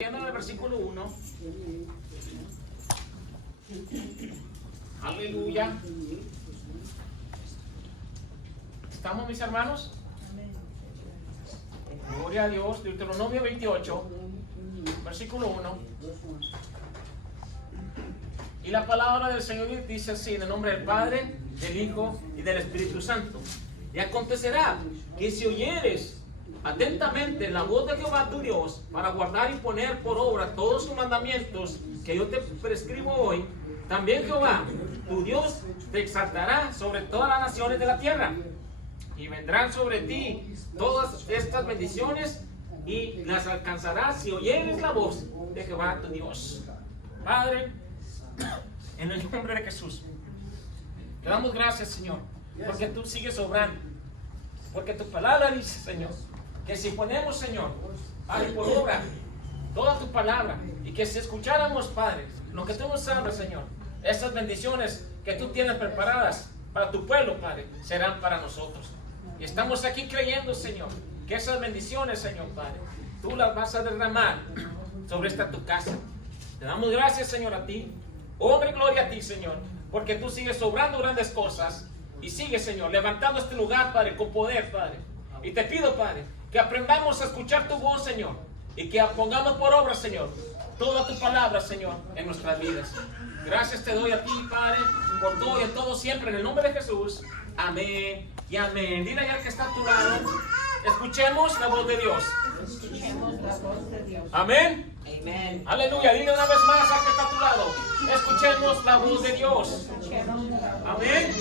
En el versículo 1. Aleluya. ¿Estamos, mis hermanos? Gloria a Dios. Deuteronomio 28, versículo 1. Y la palabra del Señor dice así, en el nombre del Padre, del Hijo y del Espíritu Santo. Y acontecerá que si oyeres atentamente la voz de Jehová tu Dios, para guardar y poner por obra todos sus mandamientos que yo te prescribo hoy, también Jehová tu Dios te exaltará sobre todas las naciones de la tierra, y vendrán sobre ti todas estas bendiciones, y las alcanzarás si oyeres la voz de Jehová tu Dios. Padre, en el nombre de Jesús, te damos gracias, Señor, porque tú sigues obrando, porque tu palabra dice, Señor, que si ponemos, Señor, Padre, por obra toda tu palabra, y que si escucháramos, Padre, lo que tú nos hablas, Señor, esas bendiciones que tú tienes preparadas para tu pueblo, Padre, serán para nosotros. Y estamos aquí creyendo, Señor, que esas bendiciones, Señor, Padre, tú las vas a derramar sobre esta tu casa. Te damos gracias, Señor, a ti. Honra y gloria a ti, Señor, porque tú sigues obrando grandes cosas y sigues, Señor, levantando este lugar, Padre, con poder, Padre. Y te pido, Padre, que aprendamos a escuchar tu voz, Señor, y que pongamos por obra, Señor, toda tu palabra, Señor, en nuestras vidas. Gracias te doy a ti, Padre, por todo y en todo siempre, en el nombre de Jesús. Amén y amén. Dile ya que está a tu lado, escuchemos la voz de Dios. Escuchemos la voz de Dios. Amén. Amén. Aleluya. Dile una vez más a que está a tu lado, escuchemos la voz de Dios. Amén.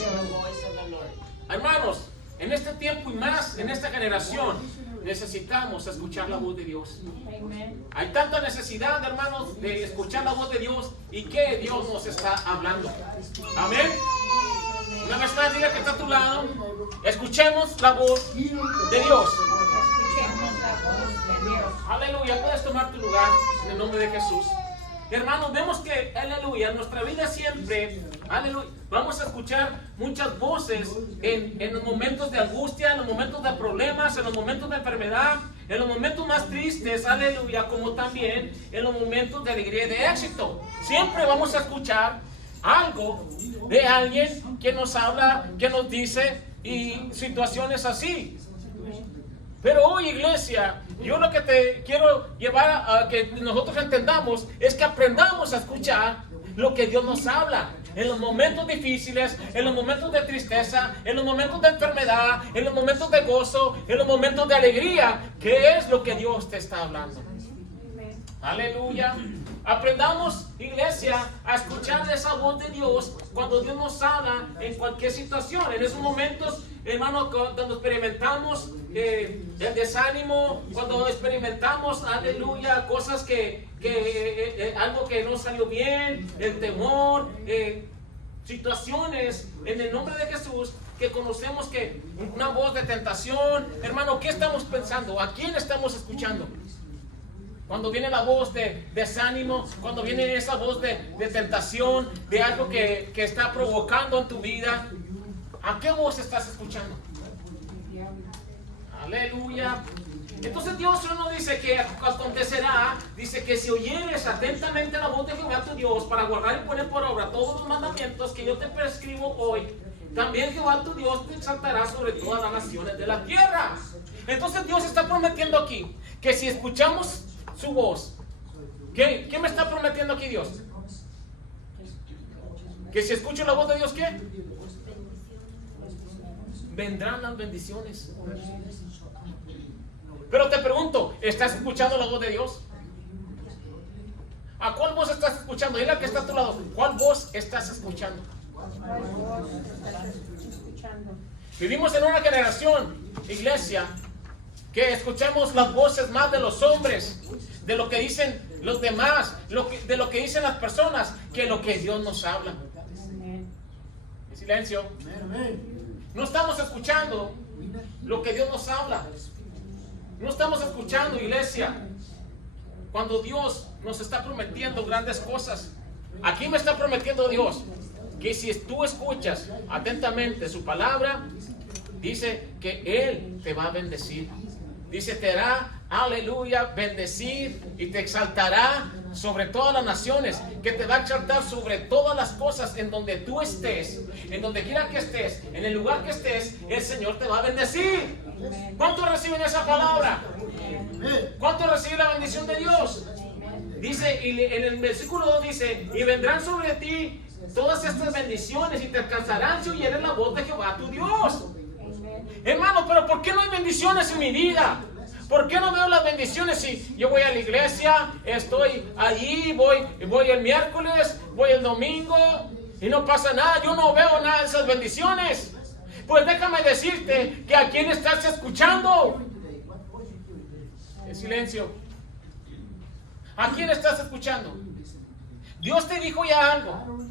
Hermanos, en este tiempo y más, en esta generación, necesitamos escuchar la voz de Dios. Hay tanta necesidad, hermanos, de escuchar la voz de Dios y que Dios nos está hablando. Amén. Una vez más, diga que está a tu lado, escuchemos la voz de Dios. Escuchemos la voz de Dios. Aleluya. Puedes tomar tu lugar en el nombre de Jesús. Hermanos, vemos que, aleluya, en nuestra vida siempre, aleluya, vamos a escuchar muchas voces en los momentos de angustia, en los momentos de problemas, en los momentos de enfermedad, en los momentos más tristes, aleluya, como también en los momentos de alegría y de éxito. Siempre vamos a escuchar algo de alguien que nos habla, que nos dice, y situaciones así. Pero hoy, iglesia, yo lo que te quiero llevar a que nosotros entendamos es que aprendamos a escuchar lo que Dios nos habla en los momentos difíciles, en los momentos de tristeza, en los momentos de enfermedad, en los momentos de gozo, en los momentos de alegría. ¿Qué es lo que Dios te está hablando? Aleluya. Aprendamos, iglesia, a escuchar esa voz de Dios cuando Dios nos habla en cualquier situación. En esos momentos, hermano, cuando experimentamos el desánimo, cuando experimentamos, aleluya, cosas algo que no salió bien, el temor, situaciones en el nombre de Jesús que conocemos que una voz de tentación, hermano, ¿qué estamos pensando? ¿A quién estamos escuchando? Cuando viene la voz de desánimo, cuando viene esa voz de tentación, de algo que está provocando en tu vida, ¿a qué voz estás escuchando? Aleluya. Entonces Dios no dice que acontecerá, dice que si oyeres atentamente la voz de Jehová tu Dios para guardar y poner por obra todos los mandamientos que yo te prescribo hoy, también Jehová tu Dios te exaltará sobre todas las naciones de la tierra. Entonces Dios está prometiendo aquí que si escuchamos su voz, ¿qué me está prometiendo aquí Dios? Que si escucho la voz de Dios, ¿qué? Vendrán las bendiciones. Pero te pregunto, ¿estás escuchando la voz de Dios? ¿A cuál voz estás escuchando? Dile al que está a tu lado, ¿cuál voz estás escuchando? Vivimos en una generación, iglesia, que escuchamos las voces más de los hombres, de lo que dicen los demás, de lo que dicen las personas, que lo que Dios nos habla. En silencio. No estamos escuchando lo que Dios nos habla. No estamos escuchando, iglesia, cuando Dios nos está prometiendo grandes cosas. Aquí me está prometiendo Dios que si tú escuchas atentamente su palabra, dice que Él te va a bendecir. Dice, te hará aleluya, bendecir y te exaltará sobre todas las naciones, que te va a exaltar sobre todas las cosas en donde tú estés, en donde quiera que estés, en el lugar que estés, el Señor te va a bendecir. ¿Cuántos reciben esa palabra? ¿Cuántos reciben la bendición de Dios? Dice, y en el versículo 2 dice, y vendrán sobre ti todas estas bendiciones y te alcanzarán si oyeres la voz de Jehová tu Dios. Hermano, pero ¿por qué no hay bendiciones en mi vida? ¿Por qué no veo las bendiciones si yo voy a la iglesia, estoy allí, voy el miércoles, voy el domingo y no pasa nada? Yo no veo nada de esas bendiciones. Pues déjame decirte que a quién estás escuchando. En silencio. ¿A quién estás escuchando? Dios te dijo ya algo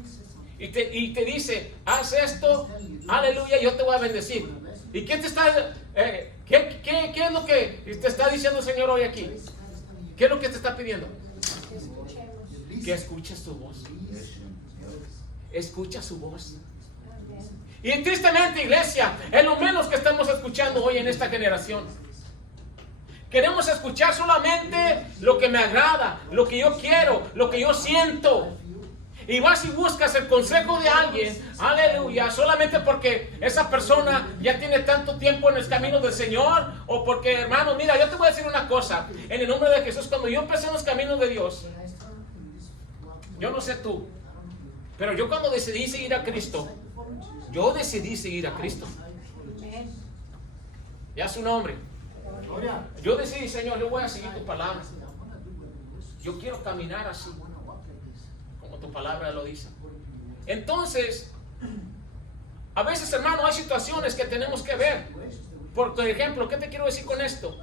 y te dice, haz esto, aleluya, yo te voy a bendecir. ¿Y qué te está, qué es lo que te está diciendo el Señor hoy aquí? ¿Qué es lo que te está pidiendo? Que escuches su voz. Escucha su voz. Y tristemente, iglesia, es lo menos que estamos escuchando hoy en esta generación. Queremos escuchar solamente lo que me agrada, lo que yo quiero, lo que yo siento. Y vas y buscas el consejo de alguien, aleluya, solamente porque esa persona ya tiene tanto tiempo en el camino del Señor, o porque, hermano, mira, yo te voy a decir una cosa, en el nombre de Jesús, cuando yo empecé en los caminos de Dios, yo no sé tú, pero yo cuando decidí seguir a Cristo, yo decidí seguir a Cristo. Ya su nombre. Yo decidí, Señor, yo voy a seguir tu palabra. Yo quiero caminar así, como tu palabra lo dice. Entonces, a veces, hermano, hay situaciones que tenemos que ver. Por ejemplo, ¿qué te quiero decir con esto?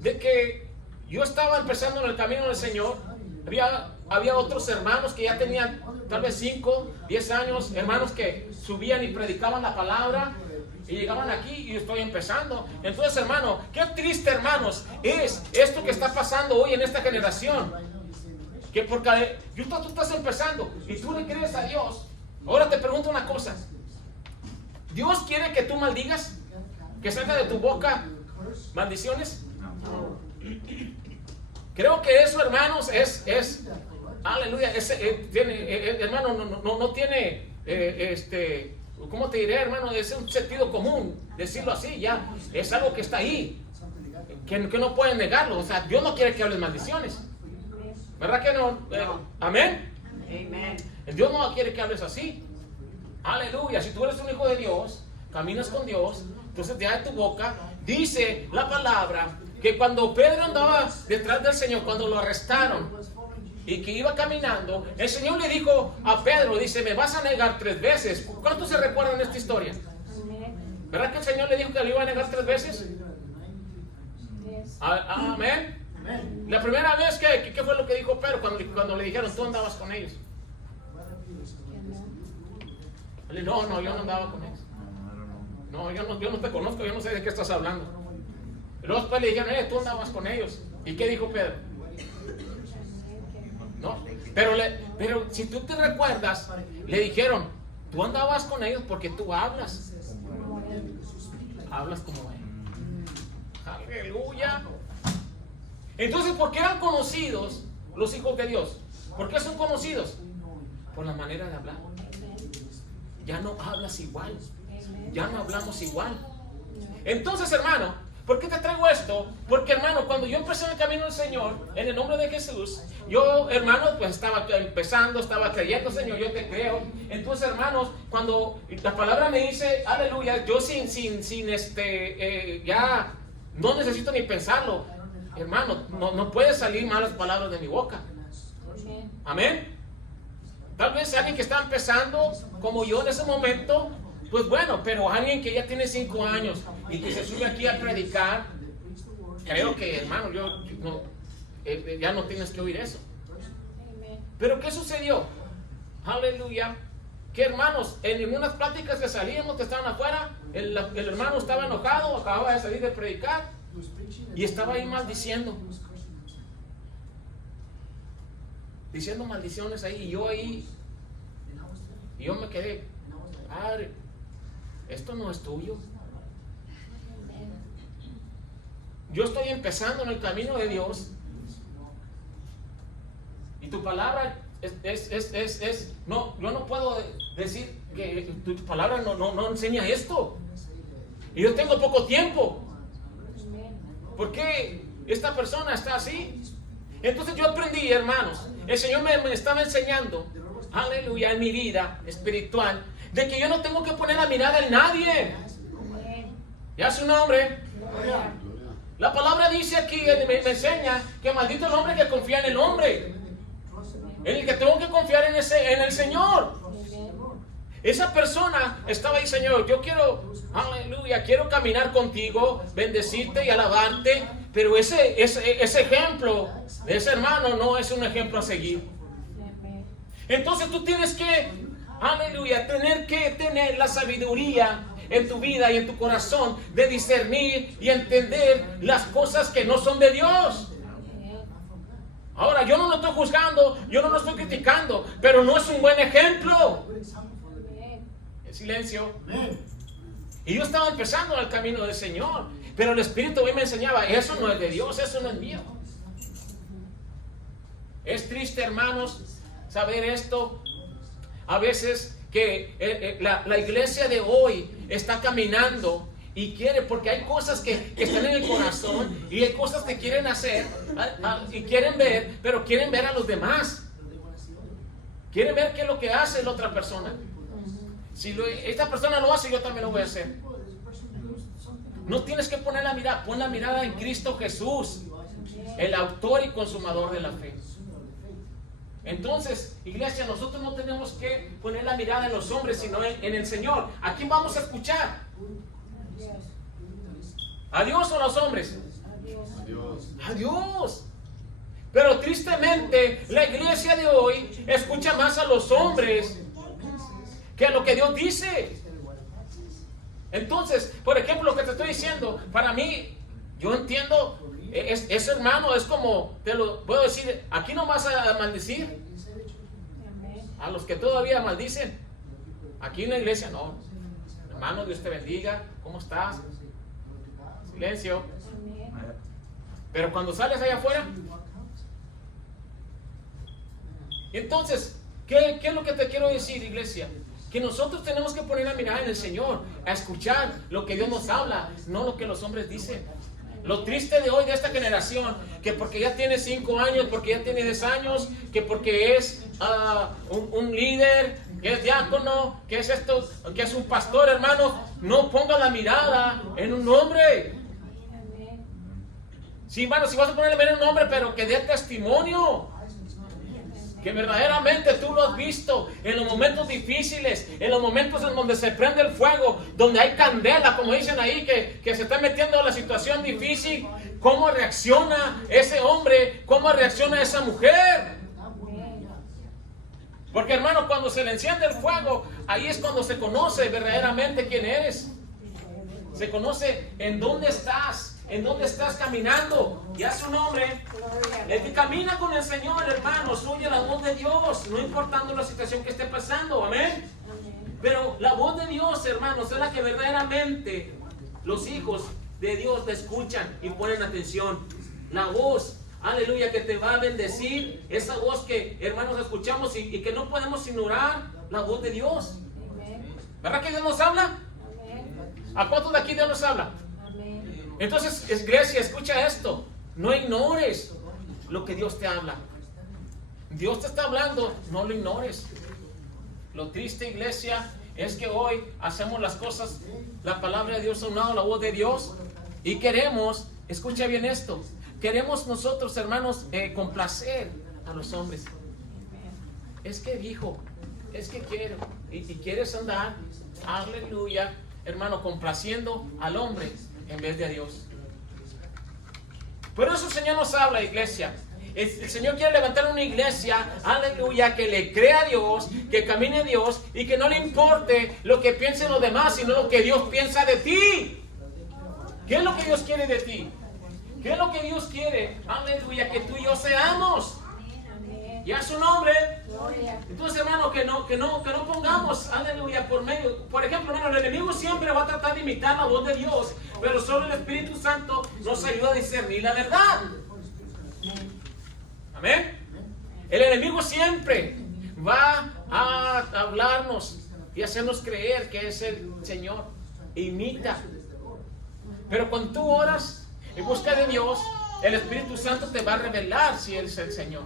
De que yo estaba empezando en el camino del Señor. Había otros hermanos que ya tenían tal vez 5, 10 años, hermanos que subían y predicaban la palabra y llegaban aquí y estoy empezando. Entonces, hermano, qué triste, hermanos, es esto que está pasando hoy en esta generación. Que porque tú estás empezando y tú le crees a Dios. Ahora te pregunto una cosa. ¿Dios quiere que tú maldigas? ¿Que salga de tu boca maldiciones? Creo que eso, hermanos, es aleluya, hermano, no tiene, ¿cómo te diré, hermano? Es un sentido común, decirlo así, ya, es algo que está ahí, que no pueden negarlo. O sea, Dios no quiere que hables maldiciones, ¿verdad que no? ¿Amén? Amen. Dios no quiere que hables así, aleluya. Si tú eres un hijo de Dios, caminas con Dios, entonces de tu boca, dice la palabra, que cuando Pedro andaba detrás del Señor, cuando lo arrestaron y que iba caminando, el Señor le dijo a Pedro, dice, me vas a negar 3 veces. ¿Cuántos se recuerdan de esta historia? ¿Verdad que el Señor le dijo que le iba a negar 3 veces? Amén. La primera vez, ¿qué fue lo que dijo Pedro cuando le dijeron, tú andabas con ellos? Él dijo, no, yo no andaba con ellos. No, yo no te conozco, yo no sé de qué estás hablando. Luego después le dijeron, tú andabas con ellos. ¿Y qué dijo Pedro? No, pero si tú te recuerdas, le dijeron, tú andabas con ellos porque tú hablas. Hablas como él. Aleluya. Entonces, ¿por qué eran conocidos los hijos de Dios? ¿Por qué son conocidos? Por la manera de hablar. Ya no hablas igual. Ya no hablamos igual. Entonces, hermano, ¿por qué te traigo esto? Porque, hermano, cuando yo empecé en el camino del Señor, en el nombre de Jesús, yo, hermano, pues estaba empezando, estaba creyendo, Señor, yo te creo. Entonces, hermanos, cuando la palabra me dice, aleluya, yo ya no necesito ni pensarlo. Hermano, no puede salir malas palabras de mi boca. Amén. Tal vez alguien que está empezando, como yo en ese momento, pues bueno, pero alguien que ya tiene 5 años y que se sube aquí a predicar, creo que, hermano, ya no tienes que oír eso. Pero ¿qué sucedió? Aleluya. Que, hermanos, en unas pláticas que salíamos, que estaban afuera, el hermano estaba enojado, acababa de salir de predicar y estaba ahí maldiciendo. Diciendo maldiciones ahí, y yo me quedé, padre, esto no es tuyo. yo estoy empezando en el camino de Dios y tu palabra no, yo no puedo decir que tu palabra no enseña esto. Y yo tengo poco tiempo. ¿Por qué esta persona está así? Entonces yo aprendí, hermanos, el Señor me estaba enseñando, aleluya, en mi vida espiritual, de que yo no tengo que poner la mirada en nadie. Ya su nombre. La palabra dice aquí, me enseña que maldito el hombre que confía en el hombre. En el que tengo que confiar en el Señor. Esa persona estaba ahí, Señor, yo quiero, aleluya, quiero caminar contigo, bendecirte y alabarte, pero ese ejemplo de ese hermano no es un ejemplo a seguir. Entonces tú tienes que, aleluya, tener la sabiduría en tu vida y en tu corazón de discernir y entender las cosas que no son de Dios. Ahora, yo no lo estoy juzgando, yo no lo estoy criticando, pero no es un buen ejemplo. En silencio. Y yo estaba empezando el camino del Señor, pero el Espíritu hoy me enseñaba, eso no es de Dios, eso no es mío. Es triste, hermanos, saber esto. A veces que la iglesia de hoy está caminando y quiere, porque hay cosas que están en el corazón y hay cosas que quieren hacer y quieren ver, pero quieren ver a los demás. Quieren ver qué es lo que hace la otra persona. Si esta persona lo hace, yo también lo voy a hacer. No tienes que poner la mirada, pon la mirada en Cristo Jesús, el autor y consumador de la fe. Entonces, iglesia, nosotros no tenemos que poner la mirada en los hombres, sino en el Señor. ¿A quién vamos a escuchar? ¿A Dios o a los hombres? A Dios. Pero tristemente, la iglesia de hoy escucha más a los hombres que a lo que Dios dice. Entonces, por ejemplo, lo que te estoy diciendo, para mí, yo entiendo, ese hermano es como, te lo puedo decir, aquí no vas a maldecir a los que todavía maldicen. Aquí en la iglesia no. Hermano, Dios te bendiga, ¿cómo estás? Silencio. Pero cuando sales allá afuera, entonces, ¿qué es lo que te quiero decir, iglesia? Que nosotros tenemos que poner la mirada en el Señor, a escuchar lo que Dios nos habla, no lo que los hombres dicen. Lo triste de hoy, de esta generación, que porque ya tiene 5 años, porque ya tiene 10 años, que porque es un líder, que es diácono, que es esto, que es un pastor, hermano, no ponga la mirada en un hombre. Sí, hermano, si vas a poner la mirada en un hombre, pero que dé testimonio. Que verdaderamente tú lo has visto en los momentos difíciles, en los momentos en donde se prende el fuego, donde hay candela, como dicen ahí, que se está metiendo en la situación difícil. ¿Cómo reacciona ese hombre? ¿Cómo reacciona esa mujer? Porque, hermano, cuando se le enciende el fuego, ahí es cuando se conoce verdaderamente quién eres. Se conoce en dónde estás. ¿En dónde estás caminando? Ya su nombre. El que camina con el Señor, hermanos, oye la voz de Dios, no importando la situación que esté pasando. Amén. Pero la voz de Dios, hermanos, es la que verdaderamente los hijos de Dios le escuchan y ponen atención. La voz, aleluya, que te va a bendecir. Esa voz que, hermanos, escuchamos y que no podemos ignorar. La voz de Dios. ¿Verdad que Dios nos habla? ¿A cuántos de aquí Dios nos habla? Entonces, iglesia, escucha esto. No ignores lo que Dios te habla. Dios te está hablando, no lo ignores. Lo triste, iglesia, es que hoy hacemos las cosas, la palabra de Dios a un lado, la voz de Dios, y queremos, escucha bien esto, queremos nosotros, hermanos, complacer a los hombres. Es que dijo, es que quiero, y quieres andar, aleluya, hermano, complaciendo al hombre en vez de a Dios. Por eso el Señor nos habla, iglesia. El Señor quiere levantar una iglesia, aleluya, que le crea a Dios, que camine a Dios y que no le importe lo que piensen los demás, sino lo que Dios piensa de ti. ¿Qué es lo que Dios quiere de ti? ¿Qué es lo que Dios quiere? Aleluya, que tú y yo seamos. Y a su nombre. Gloria. Entonces, hermano, que no pongamos, aleluya, por medio. Por ejemplo, hermano, el enemigo siempre va a tratar de imitar la voz de Dios, pero solo el Espíritu Santo nos ayuda a discernir la verdad. Amén. El enemigo siempre va a hablarnos y hacernos creer que es el Señor. Imita. Pero cuando tú oras en busca de Dios, el Espíritu Santo te va a revelar si Él es el Señor.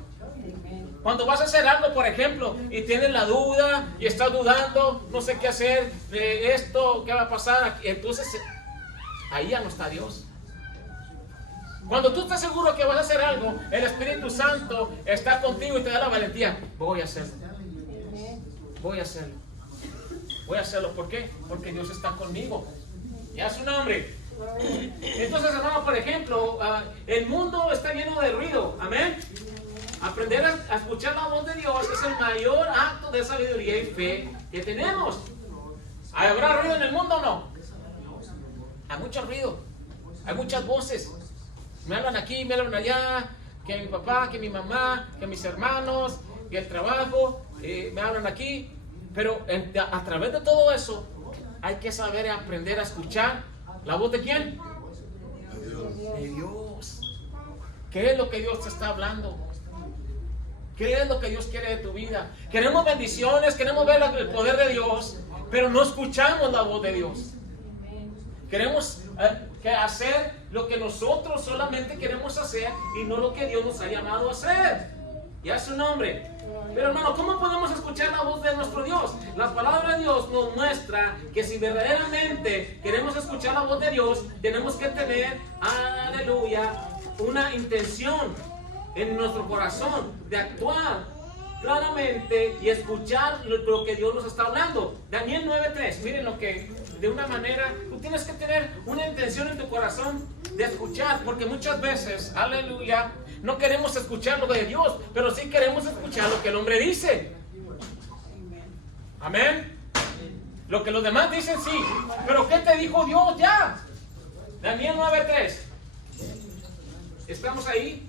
Cuando vas a hacer algo, por ejemplo, y tienes la duda y estás dudando, no sé qué hacer, esto, qué va a pasar, entonces ahí ya no está Dios. Cuando tú estás seguro que vas a hacer algo, el Espíritu Santo está contigo y te da la valentía. Voy a hacerlo. Voy a hacerlo. Voy a hacerlo. ¿Por qué? Porque Dios está conmigo. Ya su nombre. Entonces, hermano, por ejemplo, el mundo está lleno de ruido. Amén. Aprender a escuchar la voz de Dios es el mayor acto de sabiduría y fe que tenemos. ¿Habrá ruido en el mundo o no? Hay mucho ruido. Hay muchas voces. Me hablan aquí, me hablan allá, que mi papá, que mi mamá, que mis hermanos, que el trabajo, me hablan aquí. Pero a través de todo eso, hay que saber aprender a escuchar la voz de ¿quién? De Dios. ¿Qué es lo que Dios te está hablando? ¿Qué es lo que Dios quiere de tu vida? Queremos bendiciones, queremos ver el poder de Dios, pero no escuchamos la voz de Dios. Queremos hacer lo que nosotros solamente queremos hacer y no lo que Dios nos ha llamado a hacer. Ya es su nombre. Pero hermano, ¿cómo podemos escuchar la voz de nuestro Dios? La palabra de Dios nos muestra que si verdaderamente queremos escuchar la voz de Dios, tenemos que tener, aleluya, una intención en nuestro corazón de actuar claramente y escuchar lo que Dios nos está hablando. Daniel 9:3, miren lo que, de una manera, tú tienes que tener una intención en tu corazón de escuchar, porque muchas veces, aleluya, no queremos escuchar lo de Dios, pero sí queremos escuchar lo que el hombre dice. Amén. Lo que los demás dicen, sí, pero ¿qué te dijo Dios ya? Daniel 9:3. ¿Estamos ahí?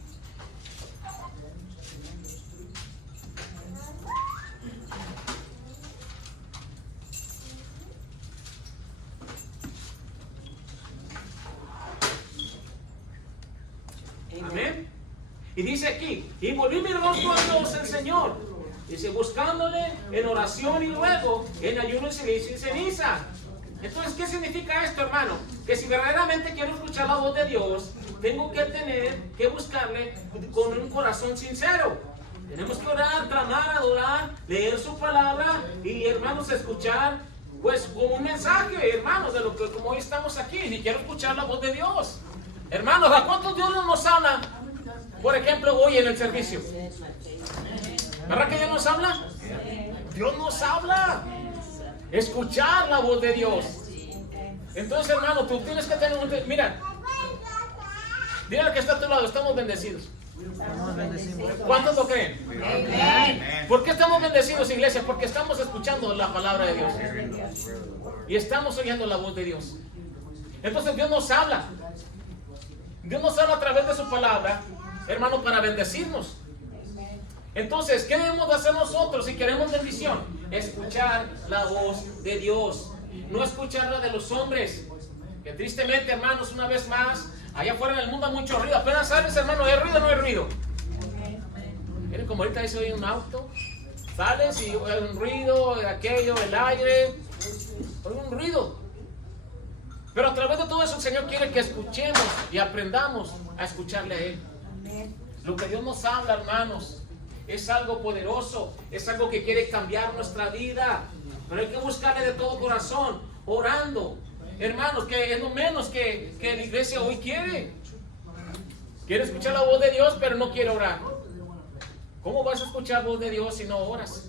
Amén. Y dice aquí, y volví mi rostro a Dios el Señor. Dice, buscándole en oración y luego en ayuno y silicio y ceniza. Entonces, ¿qué significa esto, hermano? Que si verdaderamente quiero escuchar la voz de Dios, tengo que buscarle con un corazón sincero. Tenemos que orar, clamar, adorar, leer su palabra y, hermanos, escuchar, pues, como un mensaje, hermanos, de lo que como hoy estamos aquí. Y quiero escuchar la voz de Dios. Hermanos, ¿a cuántos Dios nos habla? Por ejemplo, hoy en el servicio. ¿Verdad que Dios nos habla? Dios nos habla. Escuchar la voz de Dios. Entonces, hermano, tú tienes que tener un... Mira, dile al que está a tu lado, estamos bendecidos. ¿Cuántos lo creen? Amén. ¿Por qué estamos bendecidos, iglesia? Porque estamos escuchando la palabra de Dios. Y estamos oyendo la voz de Dios. Entonces Dios nos habla. Dios nos habla a través de su palabra, hermano, para bendecirnos. Entonces, ¿qué debemos de hacer nosotros si queremos bendición? Escuchar la voz de Dios, no escuchar la de los hombres. Que tristemente, hermanos, una vez más, allá afuera en el mundo hay mucho ruido. Apenas sales, hermano, ¿hay ruido o no hay ruido? Miren, como ahorita dice hoy un auto, sales y hay un ruido, aquello, el aire, hay un ruido. Pero a través de todo eso el Señor quiere que escuchemos y aprendamos a escucharle a Él. Lo que Dios nos habla, hermanos, es algo poderoso, es algo que quiere cambiar nuestra vida. Pero hay que buscarle de todo corazón, orando. Hermanos, que es lo menos que la iglesia hoy quiere. Quiere escuchar la voz de Dios, pero no quiere orar. ¿Cómo vas a escuchar la voz de Dios si no oras?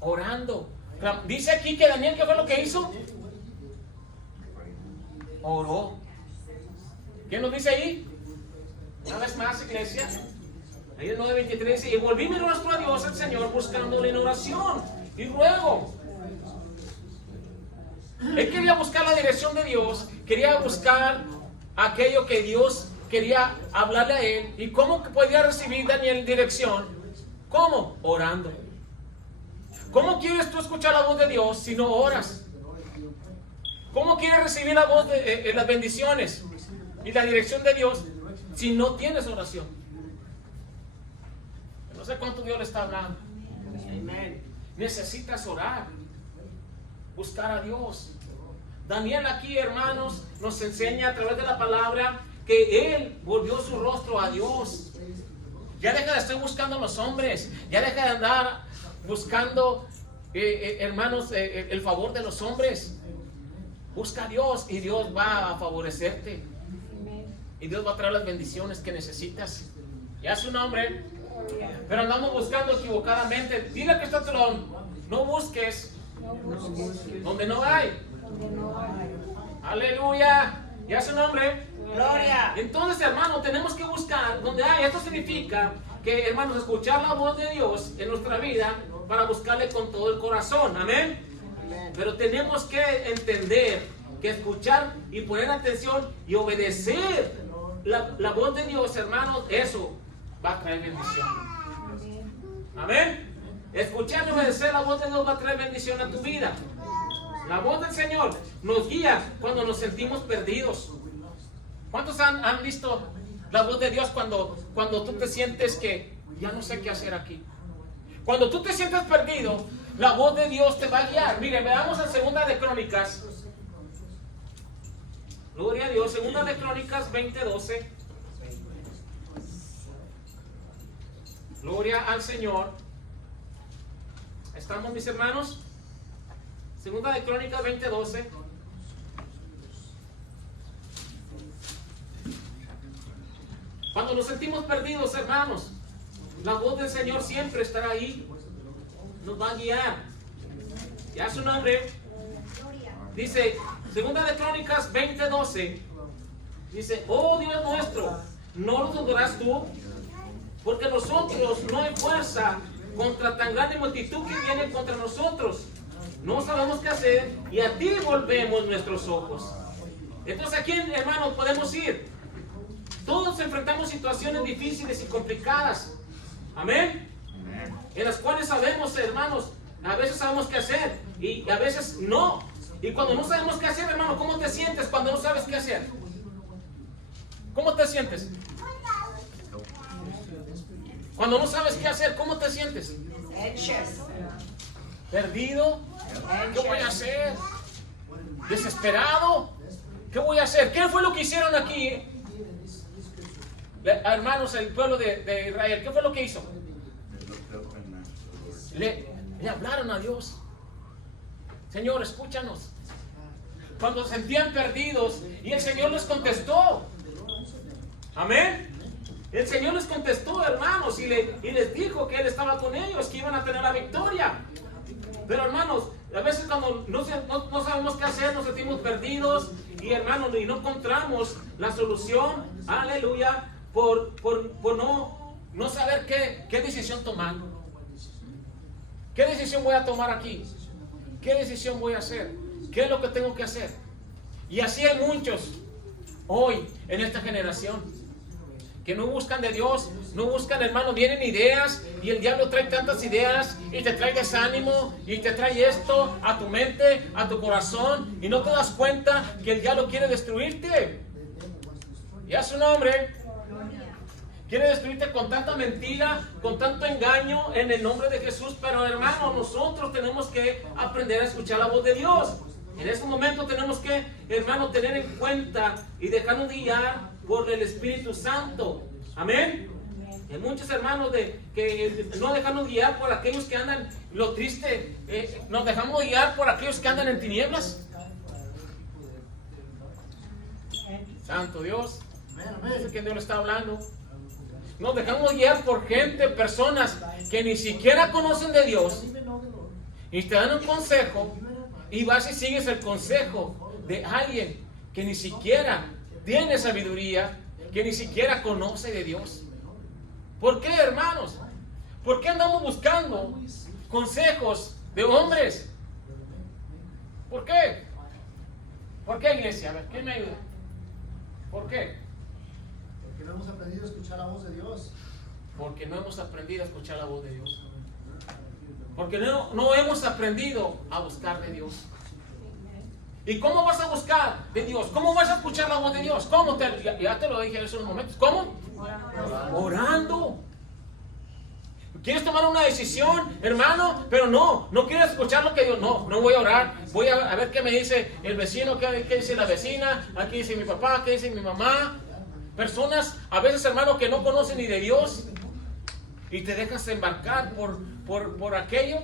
Orando. Dice aquí que Daniel, ¿qué fue lo que hizo? Oró. ¿Qué nos dice ahí? Una vez más, iglesia. Ahí el 9:23 dice, y volví mi rostro a Dios, el Señor, buscándole en oración y ruego. Él quería buscar la dirección de Dios, quería buscar aquello que Dios quería hablarle a él. ¿Y cómo podía recibir Daniel dirección? ¿Cómo? Orando. ¿Cómo quieres tú escuchar la voz de Dios si no oras? ¿Cómo quieres recibir la voz de las bendiciones y la dirección de Dios si no tienes oración? No sé cuánto Dios le está hablando. Necesitas orar, buscar a Dios. Daniel aquí, hermanos, nos enseña a través de la palabra que él volvió su rostro a Dios. Ya deja de estar buscando a los hombres, ya deja de andar buscando, hermanos, el favor de los hombres. Busca a Dios y Dios va a favorecerte. Y Dios va a traer las bendiciones que necesitas. Ya es un hombre, pero andamos buscando equivocadamente. Dile que está a tu lado, no busques donde no hay. Aleluya. Ya es un hombre. Gloria. Entonces, hermano, tenemos que buscar donde hay. Esto significa que, hermanos, escuchar la voz de Dios en nuestra vida para buscarle con todo el corazón. Amén. Pero tenemos que entender que escuchar y poner atención y obedecer la voz de Dios, hermanos, eso va a traer bendición. Amén. Escuchar y obedecer la voz de Dios va a traer bendición a tu vida. La voz del Señor nos guía cuando nos sentimos perdidos. ¿Cuántos han visto la voz de Dios cuando tú te sientes que ya no sé qué hacer aquí? Cuando tú te sientes perdido, la voz de Dios te va a guiar. Mire, veamos en Segunda de Crónicas. Gloria a Dios. Segunda de Crónicas 20:12. Gloria al Señor. ¿Estamos, mis hermanos? Segunda de Crónicas 20:12. Cuando nos sentimos perdidos, hermanos, la voz del Señor siempre estará ahí. Nos va a guiar. Ya su nombre. Dice, Segunda de Crónicas 20:12. Dice, oh Dios nuestro, no lo dudarás tú, porque nosotros no hay fuerza contra tan grande multitud que viene contra nosotros. No sabemos qué hacer y a ti volvemos nuestros ojos. Entonces, ¿a quién, hermanos, podemos ir? Todos enfrentamos situaciones difíciles y complicadas. Amén. En las cuales sabemos, hermanos, a veces sabemos qué hacer y a veces no. Y cuando no sabemos qué hacer, hermano, ¿cómo te sientes cuando no sabes qué hacer? ¿Cómo te sientes? Cuando no sabes qué hacer, ¿cómo te sientes? ¿Perdido? ¿Qué voy a hacer? ¿Desesperado? ¿Qué voy a hacer? ¿Qué fue lo que hicieron aquí? Hermanos, el pueblo de Israel, ¿qué fue lo que hizo? Le hablaron a Dios. Señor, escúchanos. Cuando se sentían perdidos y el Señor les contestó. Amén. El Señor les contestó, hermanos, y les dijo que Él estaba con ellos, que iban a tener la victoria. Pero, hermanos, a veces cuando no sabemos qué hacer, nos sentimos perdidos y, hermanos, y no encontramos la solución, aleluya, por no saber qué decisión tomar. ¿Qué decisión voy a tomar aquí? ¿Qué decisión voy a hacer? ¿Qué es lo que tengo que hacer? Y así hay muchos hoy en esta generación que no buscan de Dios, no buscan, hermano, vienen ideas y el diablo trae tantas ideas y te trae desánimo y te trae esto a tu mente, a tu corazón y no te das cuenta que el diablo quiere destruirte. Y a su nombre, quiere destruirte con tanta mentira, con tanto engaño en el nombre de Jesús. Pero, hermano, nosotros tenemos que aprender a escuchar la voz de Dios. En este momento tenemos que, hermano, tener en cuenta y dejarnos guiar por el Espíritu Santo. Amén. Hay muchos hermanos que no dejarnos guiar por aquellos que andan, lo triste, nos dejamos guiar por aquellos que andan en tinieblas. Santo Dios. No sé quién Dios le está hablando. Nos dejamos guiar por gente, personas que ni siquiera conocen de Dios y te dan un consejo y vas y sigues el consejo de alguien que ni siquiera tiene sabiduría, que ni siquiera conoce de Dios. ¿Por qué, hermanos? ¿Por qué andamos buscando consejos de hombres? ¿Por qué? ¿Por qué, iglesia? A ver, ¿quién me ayuda? ¿Por qué? Porque no hemos aprendido a escuchar la voz de Dios. Porque no hemos aprendido a escuchar la voz de Dios. Porque no hemos aprendido a buscar de Dios. ¿Y cómo vas a buscar de Dios? ¿Cómo vas a escuchar la voz de Dios? ¿Cómo? Ya te lo dije en esos momentos. ¿Cómo? Orando. ¿Quieres tomar una decisión, hermano? Pero no quieres escuchar lo que Dios. No voy a orar. Voy a ver qué me dice el vecino, qué dice la vecina, aquí dice mi papá, qué dice mi mamá. Personas, a veces, hermano, que no conocen ni de Dios y te dejas embarcar por aquello.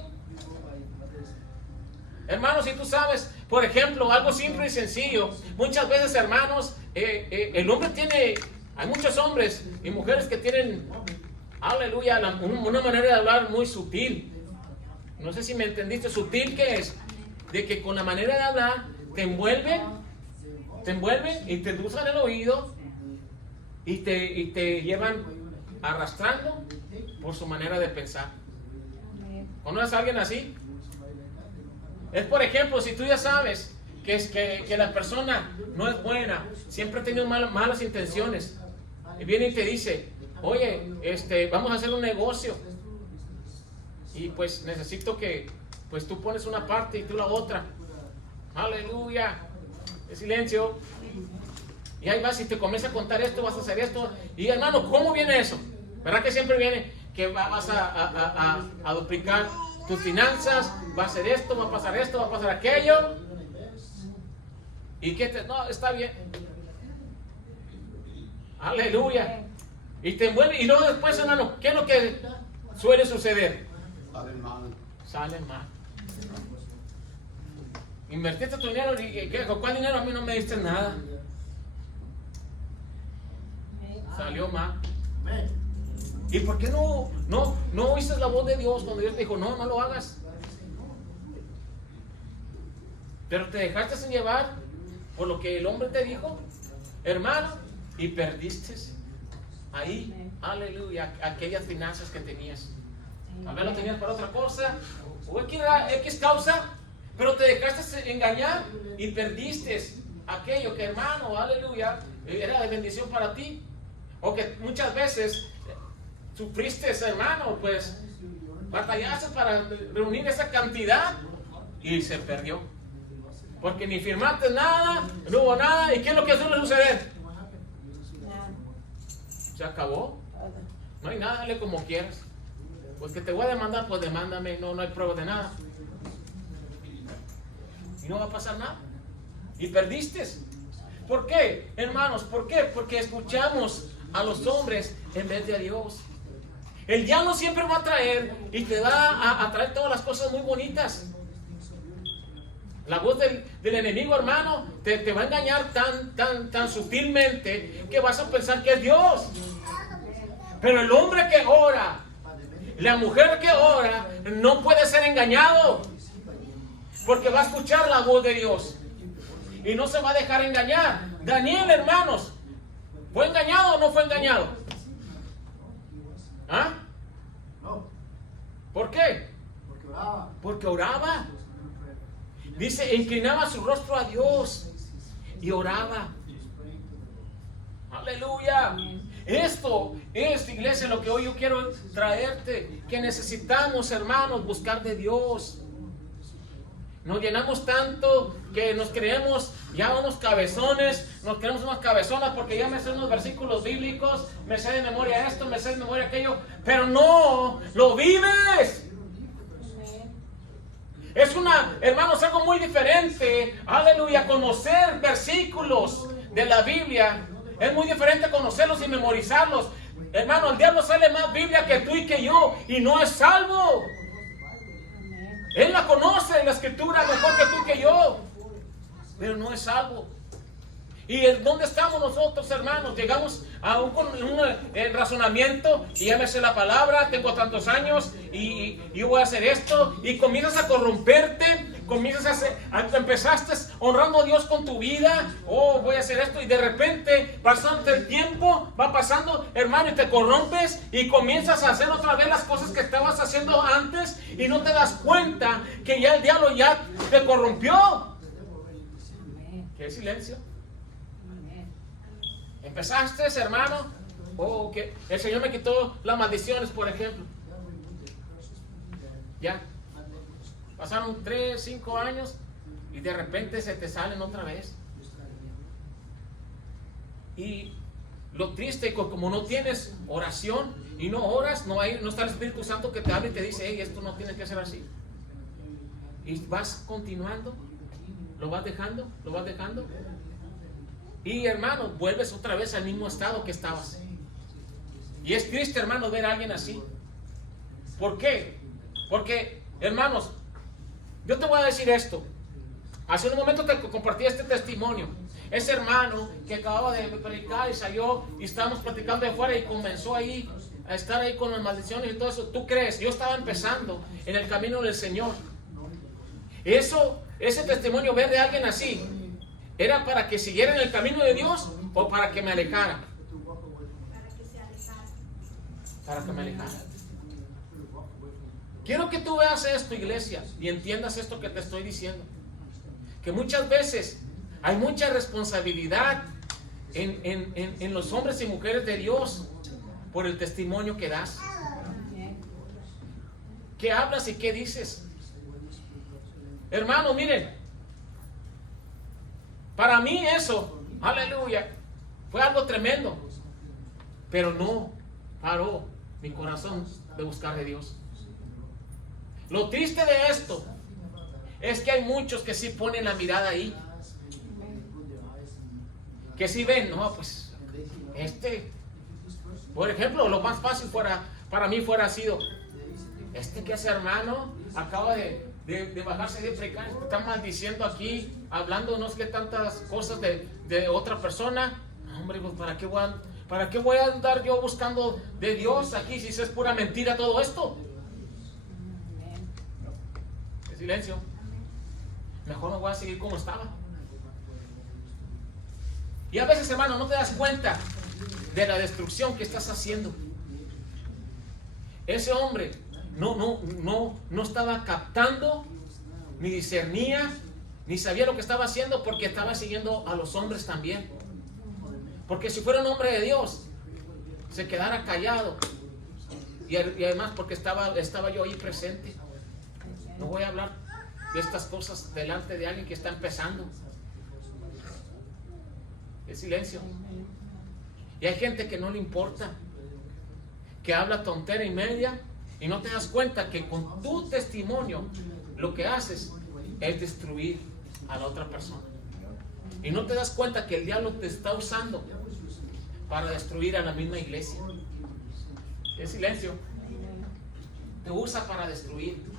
Hermanos, si tú sabes, por ejemplo, algo simple y sencillo, muchas veces, hermanos, el hombre tiene, hay muchos hombres y mujeres que tienen, aleluya, una manera de hablar muy sutil. No sé si me entendiste. Sutil, ¿qué es? De que con la manera de hablar te envuelven y te endulzan el oído y te llevan arrastrando por su manera de pensar. ¿Conoces a alguien así? Es, por ejemplo, si tú ya sabes que la persona no es buena, siempre ha tenido malas intenciones, y viene y te dice, oye, vamos a hacer un negocio, y pues necesito que pues tú pones una parte y tú la otra. Aleluya. De silencio. Y ahí vas y te comienza a contar esto, vas a hacer esto. Y hermano, ¿cómo viene eso? ¿Verdad que siempre viene que vas a duplicar tus finanzas? Va a hacer esto, va a pasar esto, va a pasar aquello. ¿Y qué no, está bien. Aleluya. Y te envuelve. Y luego después, hermano, ¿qué es lo que suele suceder? Salen mal. Invertiste tu dinero y ¿con cuál dinero? A mí no me diste nada. Salió mal. ¿Y por qué no oíste la voz de Dios cuando Dios te dijo, no lo hagas? Pero te dejaste sin llevar por lo que el hombre te dijo, hermano, y perdiste ahí, aleluya, aquellas finanzas que tenías. Tal vez lo tenías para otra cosa, o X causa, pero te dejaste engañar y perdiste aquello que, hermano, aleluya, era de bendición para ti. O que muchas veces sufriste, hermano, pues batallaste para reunir esa cantidad y se perdió. Porque ni firmaste nada, no hubo nada. ¿Y qué es lo que suele suceder? Se acabó. No hay nada, dale como quieras. Pues que te voy a demandar, pues demándame. No hay prueba de nada. Y no va a pasar nada. Y perdiste. ¿Por qué, hermanos? ¿Por qué? Porque escuchamos a los hombres en vez de a Dios. El diablo siempre va a traer y te va a traer todas las cosas muy bonitas. La voz del enemigo, hermano, te va a engañar tan sutilmente que vas a pensar que es Dios. Pero el hombre que ora, la mujer que ora, no puede ser engañado, porque va a escuchar la voz de Dios y no se va a dejar engañar. Daniel, hermanos, ¿fue engañado o no fue engañado? ¿Ah? ¿Por qué? Porque oraba. Dice, inclinaba su rostro a Dios y oraba. Aleluya. Esto es, iglesia, lo que hoy yo quiero traerte, que necesitamos, hermanos, buscar de Dios. Nos llenamos tanto que nos creemos ya unos cabezones, nos creemos unas cabezonas porque ya me sé unos versículos bíblicos, me sé de memoria esto, me sé de memoria aquello, pero no lo vives. Es hermanos, algo muy diferente, aleluya, conocer versículos de la Biblia. Es muy diferente conocerlos y memorizarlos. Hermano, el diablo sale más Biblia que tú y que yo, y no es salvo. Él la conoce, la escritura, mejor que tú y que yo, pero no es salvo. ¿Y dónde estamos nosotros, hermanos? Llegamos a un razonamiento y ya me sé la palabra, tengo tantos años y yo voy a hacer esto, y comienzas a corromperte, empezaste honrando a Dios con tu vida. Oh, voy a hacer esto, y de repente, pasando el tiempo, va pasando, hermano, y te corrompes y comienzas a hacer otra vez las cosas que estabas haciendo antes y no te das cuenta que ya el diablo ya te corrompió. ¿Qué silencio? Empezaste, hermano, O que el Señor me quitó las maldiciones, por ejemplo. Ya. Pasaron 3, 5 años y de repente se te salen otra vez. Y lo triste, como no tienes oración y no oras, no está el Espíritu Santo que te habla y te dice, hey, esto no tiene que ser así. Y vas continuando, lo vas dejando. Y hermano, vuelves otra vez al mismo estado que estabas. Y es triste, hermano, ver a alguien así. ¿Por qué? Porque, hermanos, yo te voy a decir esto. Hace un momento te compartí este testimonio. Ese hermano que acababa de predicar y salió y estábamos platicando de afuera y comenzó ahí a estar ahí con las maldiciones y todo eso. ¿Tú crees? Yo estaba empezando en el camino del Señor. Ese testimonio, ver de alguien así, ¿era para que siguiera en el camino de Dios o para que me alejara? Para que me alejara. Quiero que tú veas esto, iglesia, y entiendas esto que te estoy diciendo. Que muchas veces hay mucha responsabilidad en los hombres y mujeres de Dios por el testimonio que das. ¿Qué hablas y qué dices? Hermano, miren, para mí eso, aleluya, fue algo tremendo, pero no paró mi corazón de buscar de Dios. Lo triste de esto es que hay muchos que sí ponen la mirada ahí, que sí ven, no, pues por ejemplo, lo más fácil para mí fuera sido, que hace hermano, acaba de bajarse de predicar, está maldiciendo aquí, hablando no sé qué tantas cosas de otra persona. Hombre, pues ¿para qué voy a andar yo buscando de Dios aquí si es pura mentira todo esto? Silencio. Mejor me voy a seguir como estaba. Y a veces, hermano, no te das cuenta de la destrucción que estás haciendo. Ese hombre no estaba captando, ni discernía, ni sabía lo que estaba haciendo, porque estaba siguiendo a los hombres también. Porque si fuera un hombre de Dios, se quedara callado. Y además porque estaba yo ahí presente. No voy a hablar de estas cosas delante de alguien que está empezando. Es silencio. Y hay gente que no le importa, que habla tontera y media, y no te das cuenta que con tu testimonio lo que haces es destruir a la otra persona. Y no te das cuenta que el diablo te está usando para destruir a la misma iglesia. Es silencio. Te usa para destruir.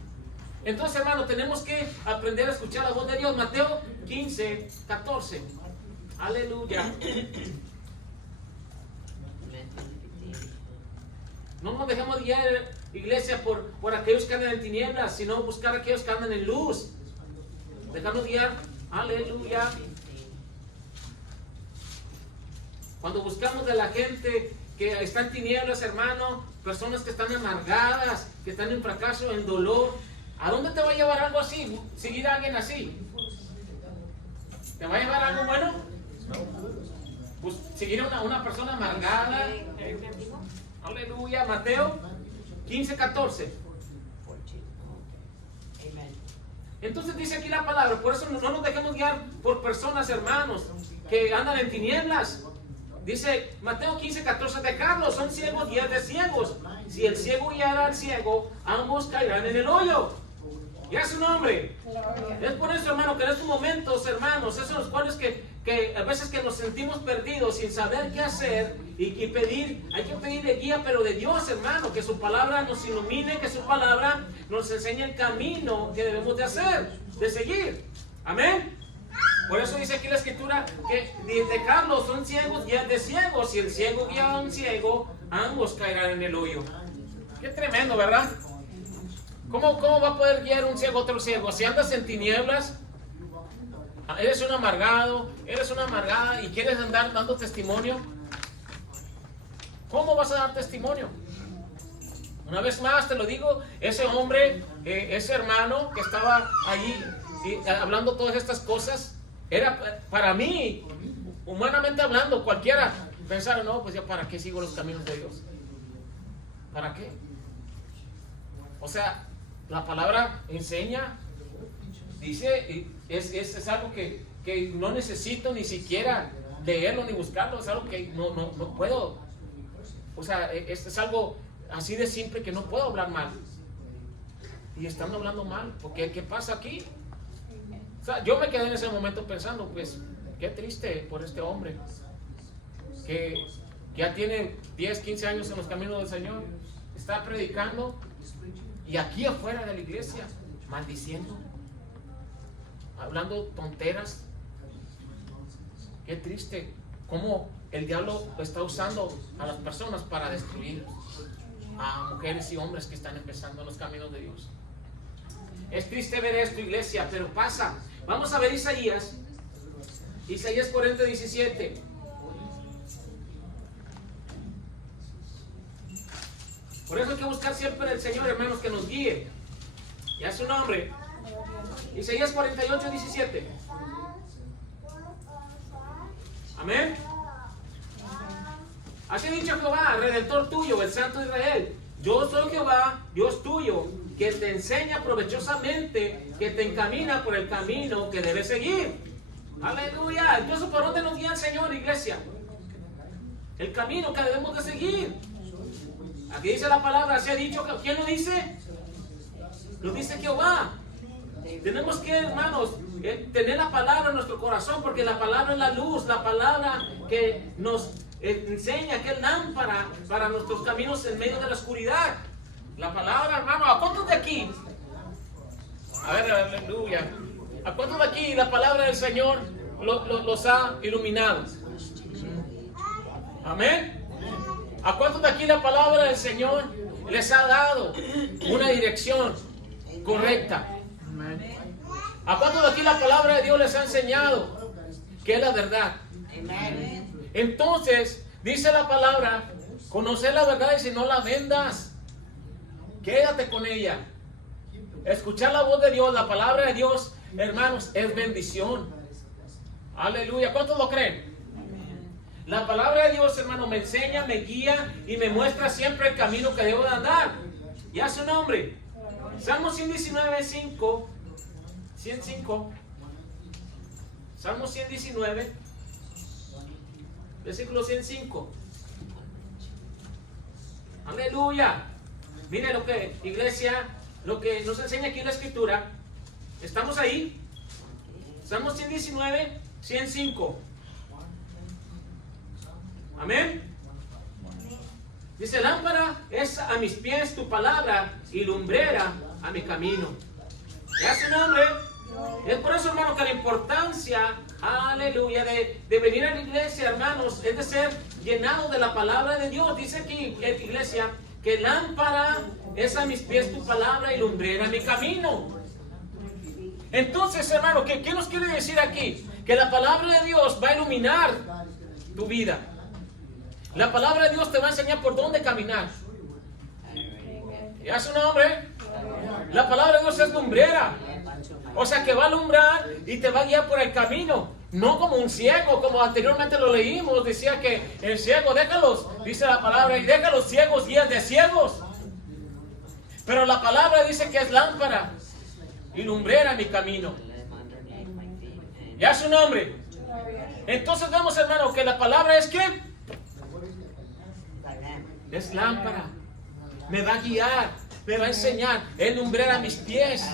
Entonces, hermano, tenemos que aprender a escuchar la voz de Dios. Mateo 15, 14. Aleluya. No nos dejemos guiar, iglesia, por aquellos que andan en tinieblas, sino buscar a aquellos que andan en luz. Dejarnos guiar. Aleluya. Cuando buscamos de la gente que está en tinieblas, hermano, personas que están amargadas, que están en fracaso, en dolor, ¿a dónde te va a llevar algo así? Seguir a alguien así. ¿Te va a llevar algo bueno? Pues seguir a una persona amargada. Aleluya. Mateo 15, 14. Entonces dice aquí la palabra, por eso no nos dejemos guiar por personas, hermanos, que andan en tinieblas. Dice Mateo 15, 14, dejarlos, son ciegos guías de ciegos. Si el ciego guiara al ciego, ambos caerán en el hoyo. Ya su nombre. Es por eso, hermano, que en estos momentos, hermanos, esos son los cuales que a veces que nos sentimos perdidos sin saber qué hacer y hay que pedirle guía, pero de Dios, hermano, que su palabra nos ilumine, que su palabra nos enseñe el camino que debemos de hacer, de seguir. Amén. Por eso dice aquí la escritura que dejarlos, son ciegos guías de ciegos. Si el ciego guía a un ciego, ambos caerán en el hoyo. Qué tremendo, ¿verdad? ¿Cómo va a poder guiar un ciego a otro ciego? Si andas en tinieblas, eres un amargado, eres una amargada y quieres andar dando testimonio, ¿cómo vas a dar testimonio? Una vez más te lo digo, ese hombre, ese hermano que estaba ahí hablando todas estas cosas, era para mí, humanamente hablando, cualquiera pensaron, no, pues ya para qué sigo los caminos de Dios. ¿Para qué? O sea, la palabra enseña, dice, es algo que no necesito ni siquiera leerlo ni buscarlo, es algo que no puedo. O sea, es algo así de simple que no puedo hablar mal. Y están hablando mal, porque ¿qué pasa aquí? O sea, yo me quedé en ese momento pensando, pues, qué triste por este hombre, que ya tiene 10, 15 años en los caminos del Señor, está predicando, y aquí afuera de la iglesia, maldiciendo, hablando tonteras. Qué triste cómo el diablo está usando a las personas para destruir a mujeres y hombres que están empezando en los caminos de Dios. Es triste ver esto, iglesia, pero pasa. Vamos a ver Isaías 40, 17. Por eso hay que buscar siempre al Señor, hermanos, que nos guíe. Y a su nombre. Isaías 48, 17. Amén. Así ha dicho Jehová, Redentor tuyo, el Santo de Israel. Yo soy Jehová, Dios tuyo, que te enseña provechosamente, que te encamina por el camino que debes seguir. Aleluya. Entonces, ¿por dónde nos guía el Señor, iglesia? El camino que debemos de seguir. Aquí dice la palabra, se ha dicho, ¿quién lo dice? Lo dice Jehová. Tenemos que, hermanos, tener la palabra en nuestro corazón, porque la palabra es la luz, la palabra que nos enseña, que es lámpara para nuestros caminos en medio de la oscuridad. La palabra, hermano, ¿a cuántos de aquí? A ver, aleluya. ¿A cuántos de aquí la palabra del Señor los ha iluminado? Amén. ¿A cuántos de aquí la palabra del Señor les ha dado una dirección correcta? ¿A cuántos de aquí la palabra de Dios les ha enseñado que es la verdad? Entonces, dice la palabra, conocer la verdad y si no la vendas, quédate con ella. Escuchar la voz de Dios, la palabra de Dios, hermanos, es bendición. Aleluya. ¿Cuántos lo creen? La palabra de Dios, hermano, me enseña, me guía y me muestra siempre el camino que debo de andar. Y a su nombre. Salmo 119, 5. 105. Salmo 119, versículo 105. Aleluya. Mire lo que, iglesia, lo que nos enseña aquí en la escritura. ¿Estamos ahí? Salmo 119, 105. Amén. Dice, lámpara es a mis pies tu palabra y lumbrera a mi camino. ¿Y a su nombre? Es por eso, hermano, que la importancia, aleluya, de venir a la iglesia, hermanos, es de ser llenado de la palabra de Dios. Dice aquí, iglesia, que lámpara es a mis pies tu palabra y lumbrera mi camino. Entonces, hermano, ¿qué nos quiere decir aquí? Que la palabra de Dios va a iluminar tu vida. La palabra de Dios te va a enseñar por dónde caminar. ¿Y a su nombre? La palabra de Dios es lumbrera. O sea que va a alumbrar y te va a guiar por el camino. No como un ciego, como anteriormente lo leímos. Decía que el ciego, déjalos, dice la palabra, y deja los ciegos guías de ciegos. Pero la palabra dice que es lámpara y lumbrera mi camino. ¿Y a su nombre? Entonces vemos, hermano, que la palabra es ¿qué? Es lámpara. Me va a guiar, me va a enseñar, es lumbrera a mis pies,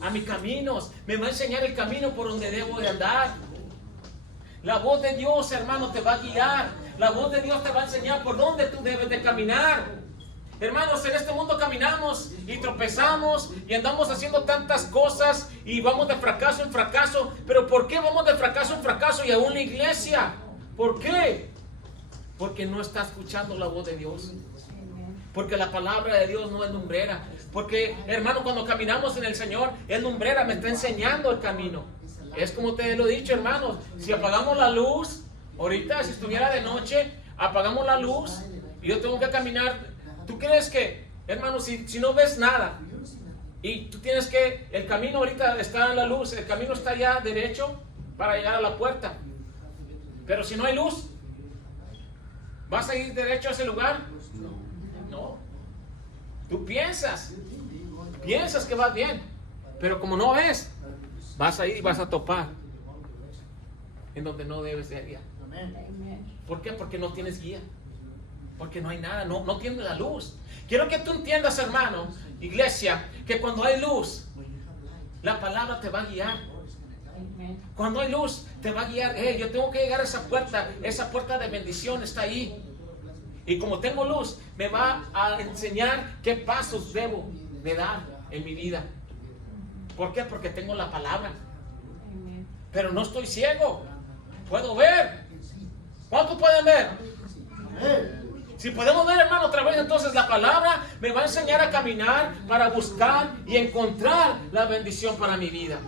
a mis caminos, me va a enseñar el camino por donde debo de andar. La voz de Dios, hermano, te va a guiar. La voz de Dios te va a enseñar por dónde tú debes de caminar. Hermanos, en este mundo caminamos y tropezamos y andamos haciendo tantas cosas y vamos de fracaso en fracaso. Pero ¿por qué vamos de fracaso en fracaso y aún la iglesia? ¿Por qué? Porque no está escuchando la voz de Dios. Porque la palabra de Dios no es lumbrera. Porque, hermano, cuando caminamos en el Señor, es lumbrera, me está enseñando el camino. Es como te lo he dicho, hermanos. Si apagamos la luz, ahorita si estuviera de noche, apagamos la luz y yo tengo que caminar. ¿Tú crees que, hermano, si no ves nada y tú tienes que, el camino ahorita está en la luz, el camino está ya derecho para llegar a la puerta, pero si no hay luz, ¿Vas a ir derecho a ese lugar? No. Tú piensas que vas bien, pero como no ves, vas a ir y vas a topar en donde no debes de ir. ¿Por qué? Porque no tienes guía, porque no hay nada, no tienes la luz. Quiero que tú entiendas, hermano, iglesia, que cuando hay luz, la palabra te va a guiar. Cuando hay luz, te va a guiar. Yo tengo que llegar a esa puerta de bendición está ahí. Y como tengo luz, me va a enseñar qué pasos debo de dar en mi vida. ¿Por qué? Porque tengo la palabra. Pero no estoy ciego. Puedo ver. ¿Cuántos pueden ver? Si podemos ver, hermano, otra vez, entonces la palabra me va a enseñar a caminar para buscar y encontrar la bendición para mi vida.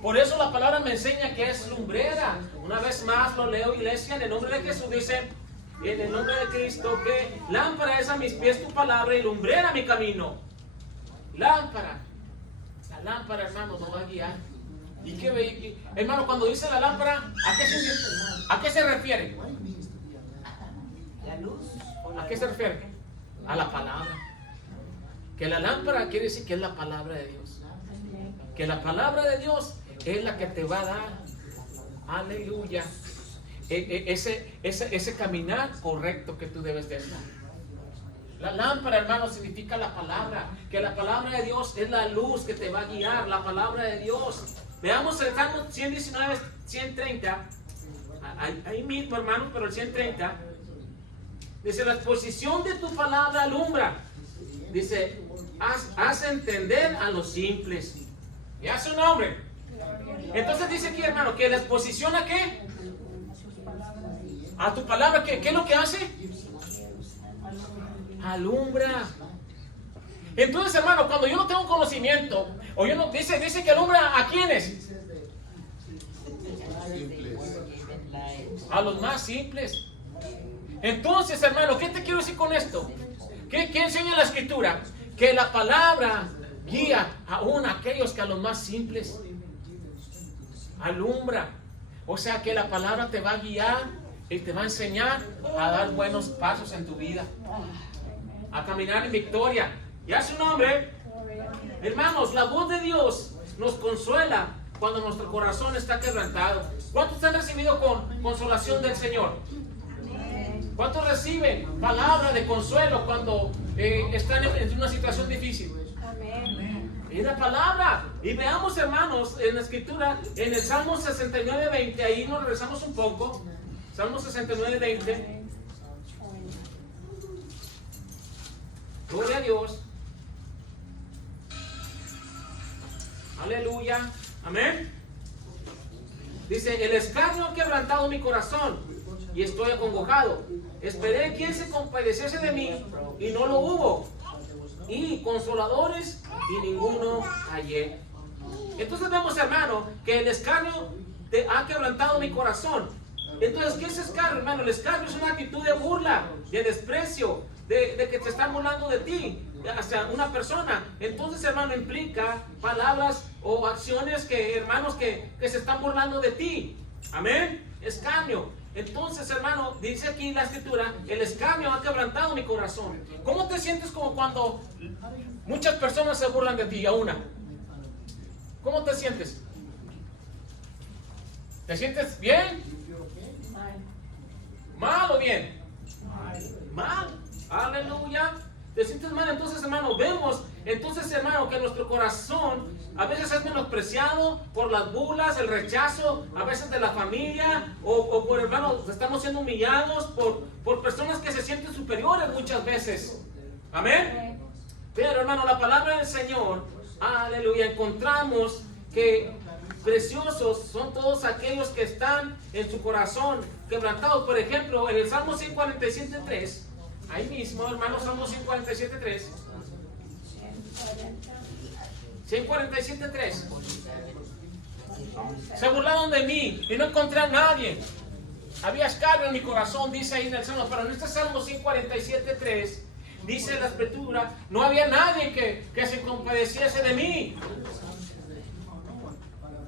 Por eso la palabra me enseña que es lumbrera. Una vez más lo leo, iglesia, en el nombre de Jesús dice, en el nombre de Cristo, que lámpara es a mis pies tu palabra y lumbrera mi camino. Lámpara. La lámpara, hermano, nos va a guiar. ¿Y qué, hermano, cuando dice la lámpara, ¿a qué se refiere? La luz. ¿A qué se refiere? A la palabra. Que la lámpara quiere decir que es la palabra de Dios. Que la palabra de Dios es la que te va a dar, aleluya, ese caminar correcto que tú debes de hacer. La lámpara, hermano, significa la palabra. Que la palabra de Dios es la luz que te va a guiar. La palabra de Dios. Veamos el Salmo 119, 130. Ahí mismo, hermano, pero el 130. Dice, la exposición de tu palabra alumbra. Dice, haz entender a los simples. Y a su nombre. Entonces dice aquí, hermano, que la exposición ¿a qué? A tu palabra, ¿qué es lo que hace? Alumbra. Entonces, hermano, cuando yo no tengo conocimiento, o yo no, dice que alumbra ¿a quiénes? A los más simples. Entonces, hermano, ¿qué te quiero decir con esto? ¿Qué enseña la Escritura? Que la palabra guía aún a aquellos que a los más simples. Alumbra. O sea que la palabra te va a guiar y te va a enseñar a dar buenos pasos en tu vida. A caminar en victoria. Y a su nombre, hermanos, la voz de Dios nos consuela cuando nuestro corazón está quebrantado. ¿Cuántos han recibido consolación del Señor? ¿Cuántos reciben palabra de consuelo cuando están en una situación difícil? Y la palabra. Y veamos, hermanos, en la Escritura, en el Salmo 69, 20, ahí nos regresamos un poco. Salmo 69, 20. Gloria a Dios. Aleluya. Amén. Dice, el escarnio ha quebrantado mi corazón y estoy acongojado. Esperé quien se compadeciese de mí y no lo hubo. Y consoladores y ninguno hallé. Entonces vemos, hermano, que el escarnio te ha quebrantado mi corazón. Entonces, ¿qué es escarnio, hermano? El escarnio es una actitud de burla, de desprecio, de que te están burlando de ti hacia una persona. Entonces, hermano, implica palabras o acciones que, hermanos, que se están burlando de ti. Amén. Escarnio. Entonces, hermano, dice aquí la Escritura, el escarnio ha quebrantado mi corazón. ¿Cómo te sientes como cuando muchas personas se burlan de ti a una? ¿Cómo te sientes? ¿Te sientes bien? ¿Mal o bien? Mal. Aleluya. ¿Te sientes mal? Entonces, hermano, vemos, entonces, hermano, que nuestro corazón a veces es menospreciado por las burlas, el rechazo, a veces de la familia, o por, hermano, estamos siendo humillados por personas que se sienten superiores muchas veces. Amén. Pero, hermano, la palabra del Señor, aleluya, encontramos que preciosos son todos aquellos que están en su corazón quebrantados. Por ejemplo, en el Salmo 147.3, ahí mismo, hermano, Salmo 147.3. 147.3. Se burlaron de mí y no encontré a nadie. Había escarnio en mi corazón, dice ahí en el Salmo. Pero en este Salmo 147.3 dice la Escritura, no había nadie que se compadeciese de mí.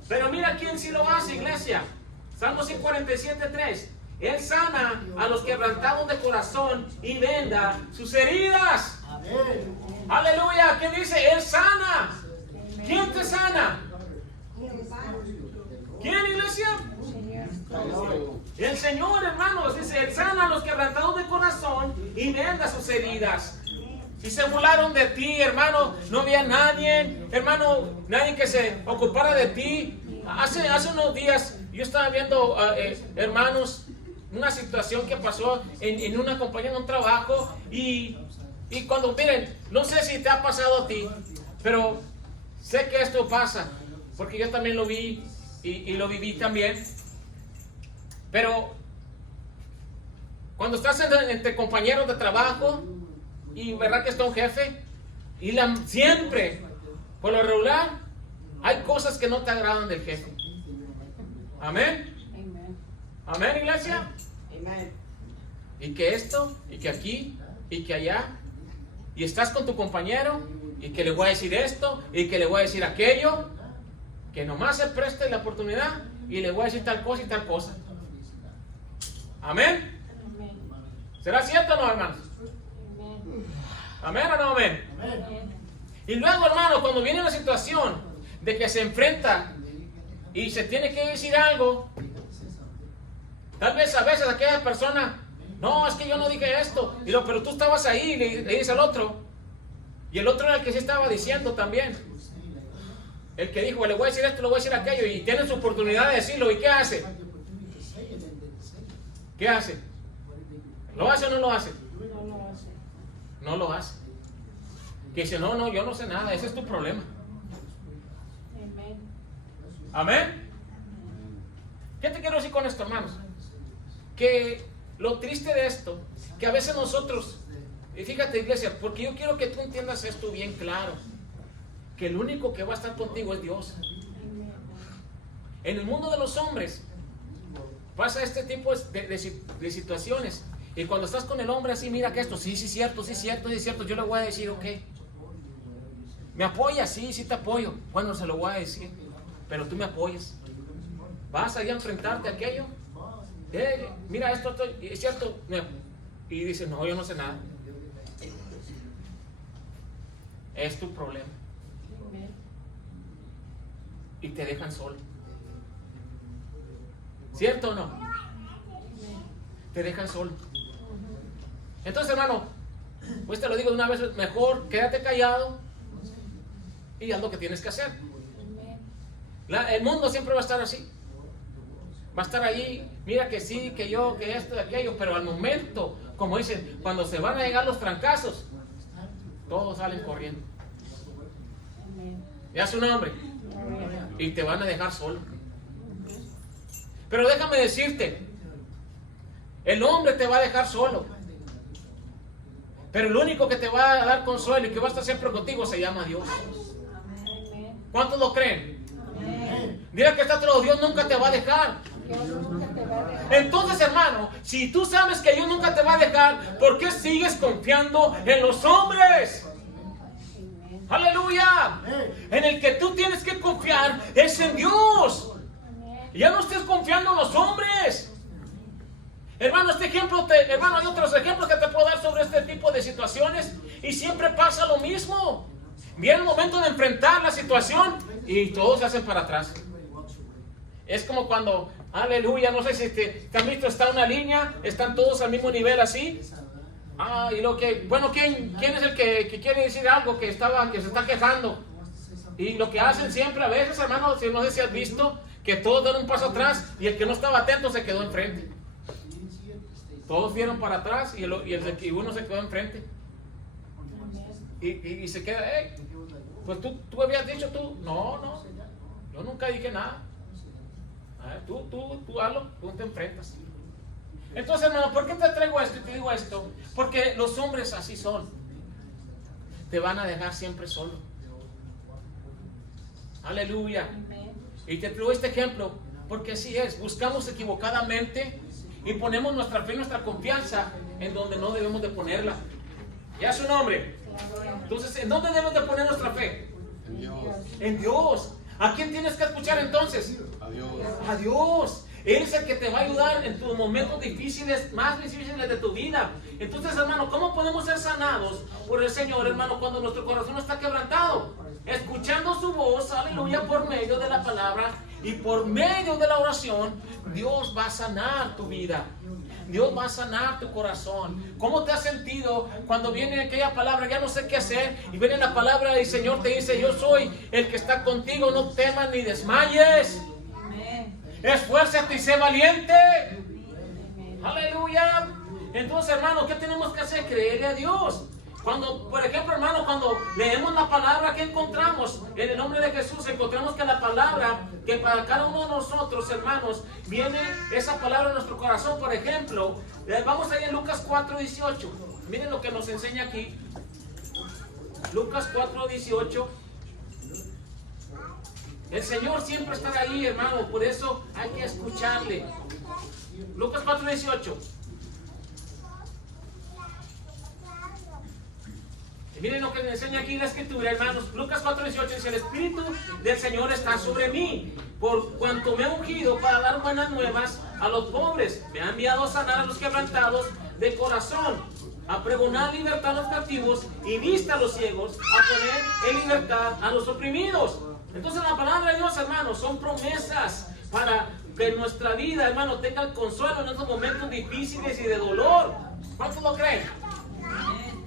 Pero mira quién sí lo hace, iglesia. Salmo 147.3. Él sana a los quebrantados de corazón y venda sus heridas. Aleluya. ¿Qué dice? Él sana. ¿Quién te sana? ¿Quién, iglesia? El Señor, hermanos, dice, Él sana a los quebrantados de corazón y venda sus heridas. Si se burlaron de ti, hermano, no había nadie, hermano, nadie que se ocupara de ti. Hace unos días yo estaba viendo, hermanos, una situación que pasó en una compañía, en un trabajo, y cuando, miren, no sé si te ha pasado a ti, pero sé que esto pasa, porque yo también lo vi y lo viví también. Pero cuando estás entre compañeros de trabajo, y verdad que está un jefe, y siempre, por lo regular, hay cosas que no te agradan del jefe. Amén. Amén, iglesia. Amén. Y que esto, y que aquí, y que allá, y estás con tu compañero, y que le voy a decir esto, y que le voy a decir aquello, que nomás se preste la oportunidad, y le voy a decir tal cosa y tal cosa. Amén. ¿Será cierto o no, hermanos? ¿Amén o no amén? Y luego, hermano, cuando viene la situación de que se enfrenta y se tiene que decir algo, tal vez a veces aquella persona, no, es que yo no dije esto, pero tú estabas ahí y le dices al otro, y el otro era el que sí estaba diciendo también, el que dijo, le voy a decir esto, le voy a decir aquello, y tiene su oportunidad de decirlo, ¿y qué hace? ¿Qué hace? ¿Lo hace o no lo hace? No lo hace. Que dice, no, yo no sé nada, ese es tu problema. Amén. ¿Qué te quiero decir con esto, hermanos? Que lo triste de esto, que a veces nosotros, y fíjate, iglesia, porque yo quiero que tú entiendas esto bien claro, que el único que va a estar contigo es Dios. En el mundo de los hombres pasa este tipo de situaciones. Y cuando estás con el hombre así, mira que esto, sí, cierto, yo le voy a decir, ok. ¿Me apoyas? Sí, te apoyo. Bueno, se lo voy a decir, pero tú me apoyas. ¿Vas allá a enfrentarte a aquello? Mira, esto es cierto. Y dice, no, yo no sé nada. Es tu problema. Y te dejan solo. ¿Cierto o no? Te dejan solo. Entonces, hermano, pues te lo digo de una vez, mejor quédate callado y haz lo que tienes que hacer. El mundo siempre va a estar así. Va a estar ahí, mira que sí, que yo, que esto, que aquello, pero al momento, como dicen, cuando se van a llegar los trancazos, todos salen corriendo. Ya su nombre. Y te van a dejar solo. Pero déjame decirte, el hombre te va a dejar solo. Pero el único que te va a dar consuelo y que va a estar siempre contigo se llama Dios. ¿Cuántos lo creen? Dile que está todo, Dios nunca te va a dejar. Entonces, hermano, si tú sabes que Dios nunca te va a dejar, ¿por qué sigues confiando en los hombres? Aleluya. En el que tú tienes que confiar es en Dios. Ya no estés confiando en los hombres. Hermano, hermano, hay otros ejemplos que te puedo dar sobre este tipo de situaciones y siempre pasa lo mismo. Viene el momento de enfrentar la situación y todos se hacen para atrás. Es como cuando, aleluya, no sé si te han visto, está una línea, están todos al mismo nivel así. Y lo que, bueno, ¿quién es el que quiere decir algo que se está quejando? Y lo que hacen siempre a veces, hermano, no sé si has visto, que todos dan un paso atrás y el que no estaba atento se quedó enfrente. Todos dieron para atrás y uno se quedó enfrente. Y se queda, pues tú habías dicho tú. No, yo nunca dije nada. Tú hazlo, tú te enfrentas. Entonces, hermano, ¿por qué te traigo esto y te digo esto? Porque los hombres así son. Te van a dejar siempre solo. Aleluya. Y te traigo este ejemplo porque así es. Buscamos equivocadamente y ponemos nuestra fe y nuestra confianza en donde no debemos de ponerla. Ya su nombre. Entonces, ¿en dónde debemos de poner nuestra fe? En Dios. En Dios. ¿A quién tienes que escuchar entonces? A Dios. A Dios. Él es el que te va a ayudar en tus momentos difíciles, más difíciles de tu vida. Entonces, hermano, ¿cómo podemos ser sanados por el Señor, hermano, cuando nuestro corazón está quebrantado? Escuchando su voz, aleluya, por medio de la palabra y por medio de la oración, Dios va a sanar tu vida. Dios va a sanar tu corazón. ¿Cómo te has sentido cuando viene aquella palabra? Ya no sé qué hacer. Y viene la palabra y el Señor te dice: yo soy el que está contigo, no temas ni desmayes. Esfuérzate y sé valiente. Aleluya. Entonces, hermano, ¿qué tenemos que hacer? Creerle a Dios. Cuando, por ejemplo, hermano, cuando leemos la palabra, ¿qué encontramos? En el nombre de Jesús encontramos que la palabra, que para cada uno de nosotros, hermanos, viene esa palabra en nuestro corazón. Por ejemplo, vamos a ir en Lucas 4:18. Miren lo que nos enseña aquí. Lucas 4:18. El Señor siempre está ahí, hermano, por eso hay que escucharle. Lucas 4:18. Y miren lo que me enseña aquí la escritura, hermanos. Lucas 4:18 dice: el Espíritu del Señor está sobre mí, por cuanto me ha ungido para dar buenas nuevas a los pobres. Me ha enviado a sanar a los quebrantados de corazón, a pregonar libertad a los cautivos y vista a los ciegos, a poner en libertad a los oprimidos. Entonces la palabra de Dios, hermanos, son promesas para que nuestra vida, hermano, tenga el consuelo en estos momentos difíciles y de dolor. ¿Cuántos lo creen?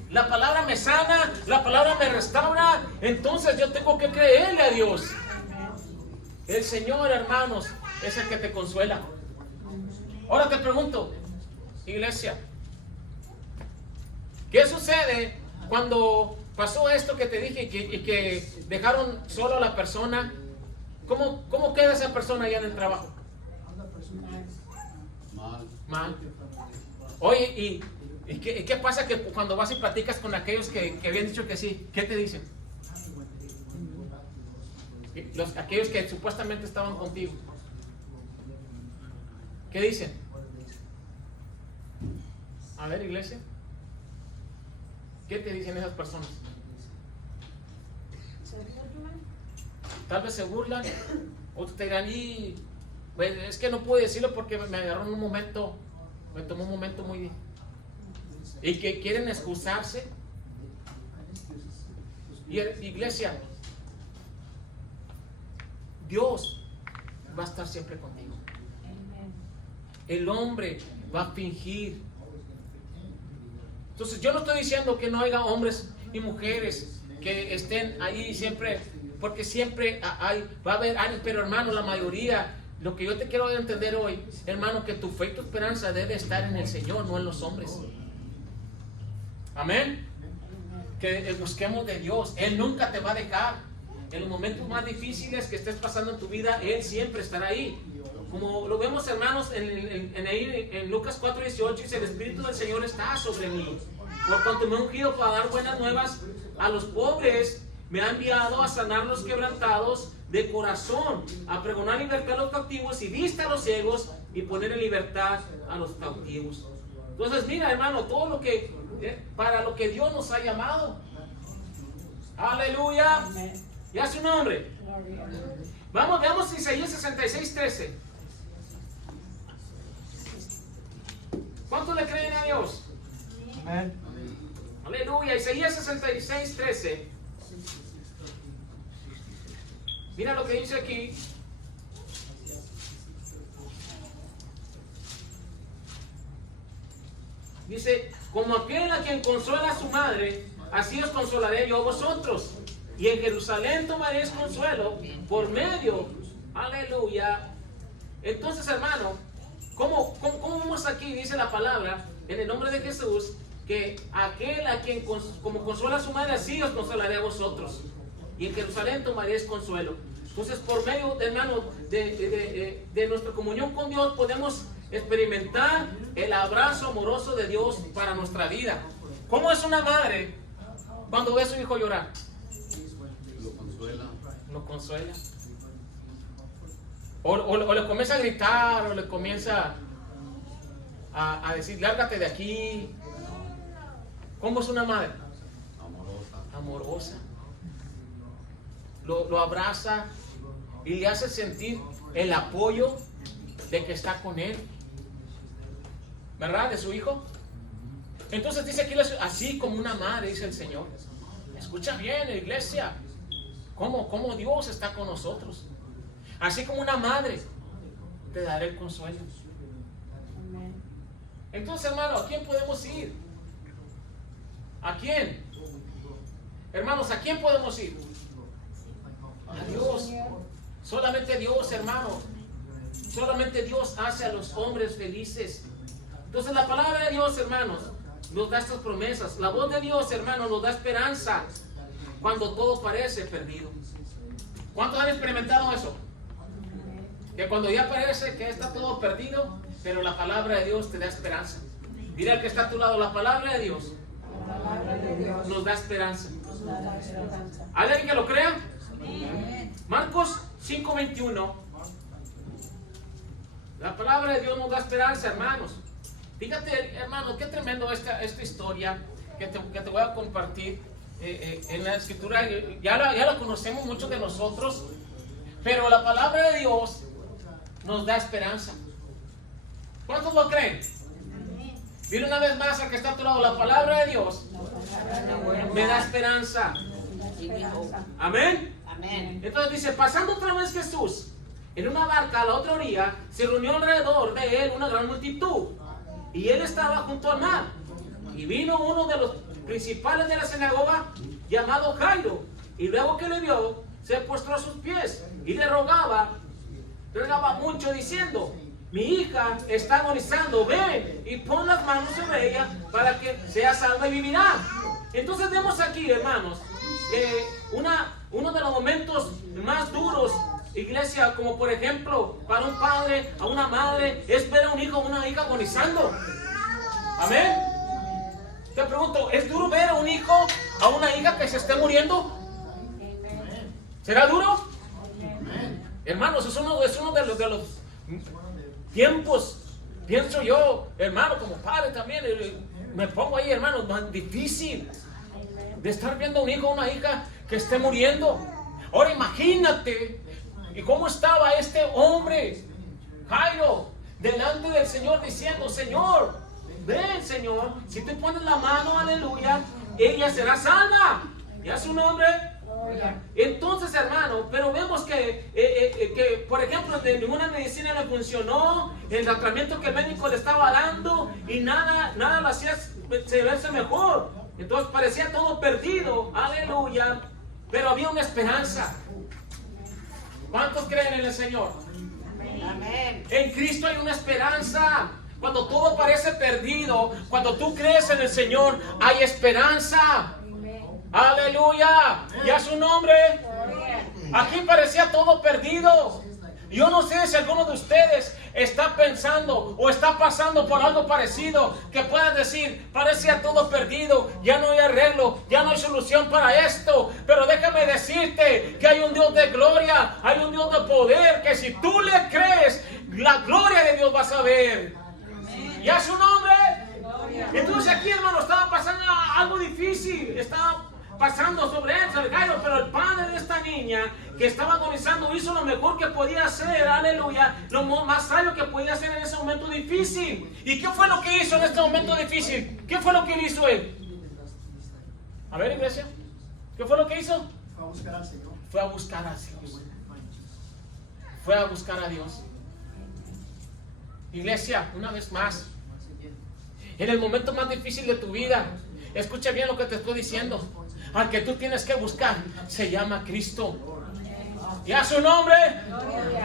La palabra me sana, la palabra me restaura. Entonces yo tengo que creerle a Dios. El Señor, hermanos, es el que te consuela. Ahora te pregunto, iglesia, ¿qué sucede cuando pasó esto que te dije y que dejaron solo a la persona? ¿Cómo queda esa persona allá en el trabajo? Mal. Oye, ¿y qué pasa que cuando vas y platicas con aquellos que habían dicho que sí? ¿Qué te dicen? Aquellos que supuestamente estaban contigo. ¿Qué dicen? A ver, iglesia, ¿qué te dicen esas personas? Tal vez se burlan, otros te dirán: y pues, es que no puedo decirlo porque me agarró en un momento, me tomó un momento muy... Y que quieren excusarse. Y iglesia, Dios va a estar siempre contigo. El hombre va a fingir. Entonces yo no estoy diciendo que no haya hombres y mujeres que estén ahí siempre, porque siempre va a haber alguien, pero hermano, la mayoría, lo que yo te quiero entender hoy, hermano, que tu fe y tu esperanza debe estar en el Señor, no en los hombres. Amén. Que busquemos de Dios. Él nunca te va a dejar. En los momentos más difíciles que estés pasando en tu vida, Él siempre estará ahí. Como lo vemos, hermanos, en Lucas 4:18 dice: el Espíritu del Señor está sobre mí, por cuanto me ha ungido para dar buenas nuevas a los pobres. Me ha enviado a sanar los quebrantados de corazón, a pregonar libertad a los cautivos y vista a los ciegos, y poner en libertad a los cautivos. Entonces mira, hermano, todo lo que para lo que Dios nos ha llamado. Aleluya. Y a su nombre. Vamos, veamos Isaías 66:13. ¿Cuántos le creen a Dios? Amén. Aleluya. Isaías 66:13. Mira lo que dice aquí. Dice: como aquel a quien consuela a su madre, así os consolaré yo a vosotros. Y en Jerusalén tomaréis consuelo por medio. Aleluya. Entonces, hermano, ¿cómo vemos aquí? Dice la palabra, en el nombre de Jesús, que aquel a quien como consuela a su madre, así os consolaré a vosotros. Y en Jerusalén tomaréis consuelo. Entonces, por medio, hermano, de nuestra comunión con Dios, podemos experimentar el abrazo amoroso de Dios para nuestra vida. ¿Cómo es una madre cuando ve a su hijo llorar? Lo consuela. Lo consuela. O le comienza a gritar, o le comienza a decir: lárgate de aquí. ¿Cómo es una madre? Amorosa. Lo abraza y le hace sentir el apoyo de que está con él, ¿verdad? De su hijo. Entonces dice aquí, así como una madre, dice el Señor. Escucha bien, iglesia, cómo Dios está con nosotros. Así como una madre, te daré el consuelo. Entonces, hermano, ¿a quién podemos ir? ¿A quién? Hermanos, ¿a quién podemos ir? A Dios. Solamente Dios, hermano. Solamente Dios hace a los hombres felices. Entonces la palabra de Dios, hermanos, nos da estas promesas. La voz de Dios, hermanos, nos da esperanza cuando todo parece perdido. ¿Cuántos han experimentado eso? Que cuando ya parece que está todo perdido, pero la palabra de Dios te da esperanza. Dile al que está a tu lado, la palabra de Dios nos da esperanza. ¿Hay alguien que lo crea? Marcos 5:21. La palabra de Dios nos da esperanza, hermanos. Fíjate, hermano, qué tremendo esta historia que te voy a compartir en la escritura. Ya la conocemos muchos de nosotros, pero la palabra de Dios nos da esperanza. ¿Cuántos lo creen? Dile una vez más al que está a tu lado, la palabra de Dios me da esperanza. Amén. Amén. Entonces dice, pasando otra vez Jesús en una barca a la otra orilla, se reunió alrededor de él una gran multitud, y él estaba junto al mar. Y vino uno de los principales de la sinagoga, llamado Jairo, y luego que le vio, se postró a sus pies y le rogaba mucho, diciendo: mi hija está agonizando, ven y pon las manos sobre ella para que sea salva y vivirá. Entonces vemos aquí, hermanos, uno de los momentos más duros, iglesia, como por ejemplo para un padre, a una madre, es ver a un hijo o una hija agonizando. Amén. Te pregunto, ¿es duro ver a un hijo, a una hija que se esté muriendo? ¿Será duro? Hermanos, es uno de los tiempos, pienso yo, hermano, como padre también, me pongo ahí, hermano, más difícil de estar viendo a un hijo o una hija que esté muriendo. Ahora imagínate, y cómo estaba este hombre, Jairo, delante del Señor diciendo: Señor, ven, Señor, si tú pones la mano, aleluya, ella será salva. ¿Ya su nombre? Entonces, hermano, pero vemos que por ejemplo, de ninguna medicina le funcionó, el tratamiento que el médico le estaba dando, y nada lo hacía verse mejor. Entonces parecía todo perdido, aleluya, pero había una esperanza. ¿Cuántos creen en el Señor? Amén. En Cristo hay una esperanza. Cuando todo parece perdido, cuando tú crees en el Señor, hay esperanza. Aleluya. ¿Y a su nombre? Aquí parecía todo perdido. Yo no sé si alguno de ustedes está pensando o está pasando por algo parecido, que pueda decir: parecía todo perdido, ya no hay arreglo, ya no hay solución para esto. Pero déjame decirte que hay un Dios de gloria, hay un Dios de poder, que si tú le crees, la gloria de Dios vas a ver. ¿Y a su nombre? Entonces aquí, hermano, estaba pasando algo difícil, estaba pasando sobre él, sobre Jairo, pero el padre de esta niña que estaba agonizando hizo lo mejor que podía hacer, aleluya, lo más sabio que podía hacer en ese momento difícil. ¿Y qué fue lo que hizo en este momento difícil? ¿Qué fue lo que hizo él? A ver, iglesia, ¿qué fue lo que hizo? Fue a buscar al Señor. Fue a buscar a Dios. Fue a buscar a Dios. Iglesia, una vez más, en el momento más difícil de tu vida, escucha bien lo que te estoy diciendo. Al que tú tienes que buscar se llama Cristo. ¿Y a su nombre?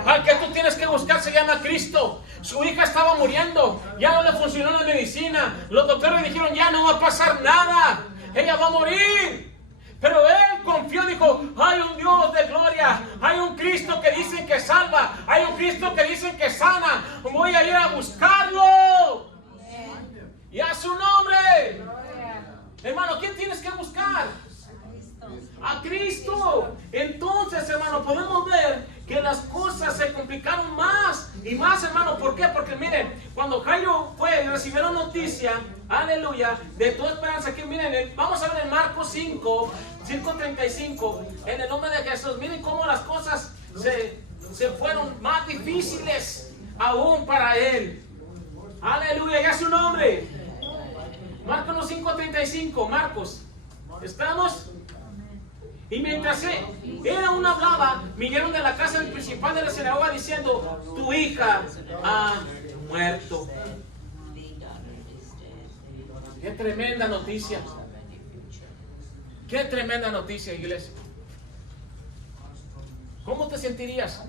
Al que tú tienes que buscar se llama Cristo. Su hija estaba muriendo, ya no le funcionó la medicina. Los doctores le dijeron: ya no va a pasar nada, ella va a morir. Pero él confió, dijo: hay un Dios de gloria, hay un Cristo que dicen que salva, hay un Cristo que dicen que sana. Voy a ir a buscarlo. Y a su nombre. Hermano, ¿quién tienes que buscar? A Cristo. Entonces, hermano, podemos ver que las cosas se complicaron más y más, hermano. ¿Por qué? Porque miren, cuando Jairo fue y recibió la noticia, aleluya, de tu esperanza, aquí miren, vamos a ver en Marcos 5:35, en el nombre de Jesús. Miren cómo las cosas se fueron más difíciles. aún para él. Aleluya, ya su nombre. Marcos 5:35, Marcos. ¿Estamos? Y mientras él aún hablaba, vinieron de la casa del principal de la sinagoga diciendo: tu hija ha muerto. Qué tremenda noticia. Qué tremenda noticia, iglesia. ¿Cómo te sentirías?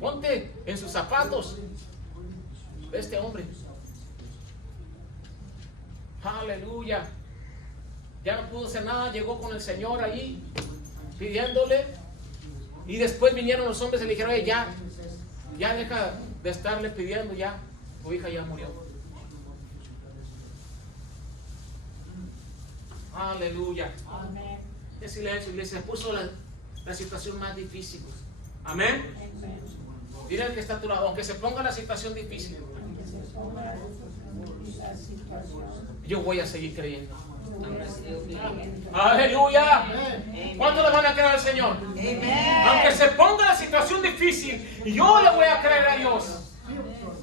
Ponte en sus zapatos de este hombre. Aleluya. Ya no pudo hacer nada, llegó con el Señor ahí pidiéndole. Y después vinieron los hombres y le dijeron: oye, ya deja de estarle pidiendo, ya tu hija ya murió. Aleluya. Qué silencio, iglesia. Puso la situación más difícil. Amén. Dile al que está a tu lado, aunque se ponga la situación difícil, yo voy a seguir creyendo. Aleluya. ¿Cuánto le van a creer al Señor? Aunque se ponga la situación difícil, yo le voy a creer a Dios.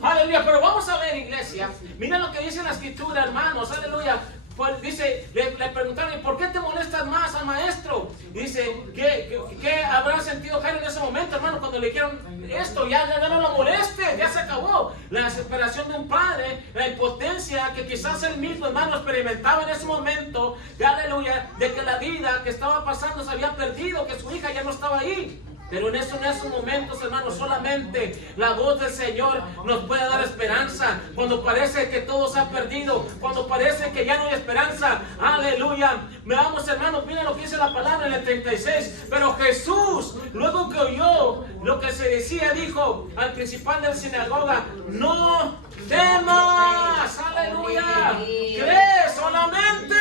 Aleluya. Pero vamos a ver, iglesia. Mira lo que dice la escritura, hermanos. Aleluya. Pues dice, le preguntaron: ¿por qué te molestas más al maestro? Dice, ¿qué habrá sentido Jairo en ese momento, hermano, cuando le dijeron esto? Ya no lo moleste, ya se acabó. La desesperación de un padre, la impotencia que quizás él mismo, hermano, experimentaba en ese momento, aleluya, de que la vida que estaba pasando se había perdido, que su hija ya no estaba ahí. Pero en esos momentos, hermanos, solamente la voz del Señor nos puede dar esperanza. Cuando parece que todo se ha perdido, cuando parece que ya no hay esperanza. Aleluya. Veamos, hermanos, miren lo que dice la palabra en el 36. Pero Jesús, luego que oyó lo que se decía, dijo al principal de la sinagoga: no temas. Aleluya. Cree solamente.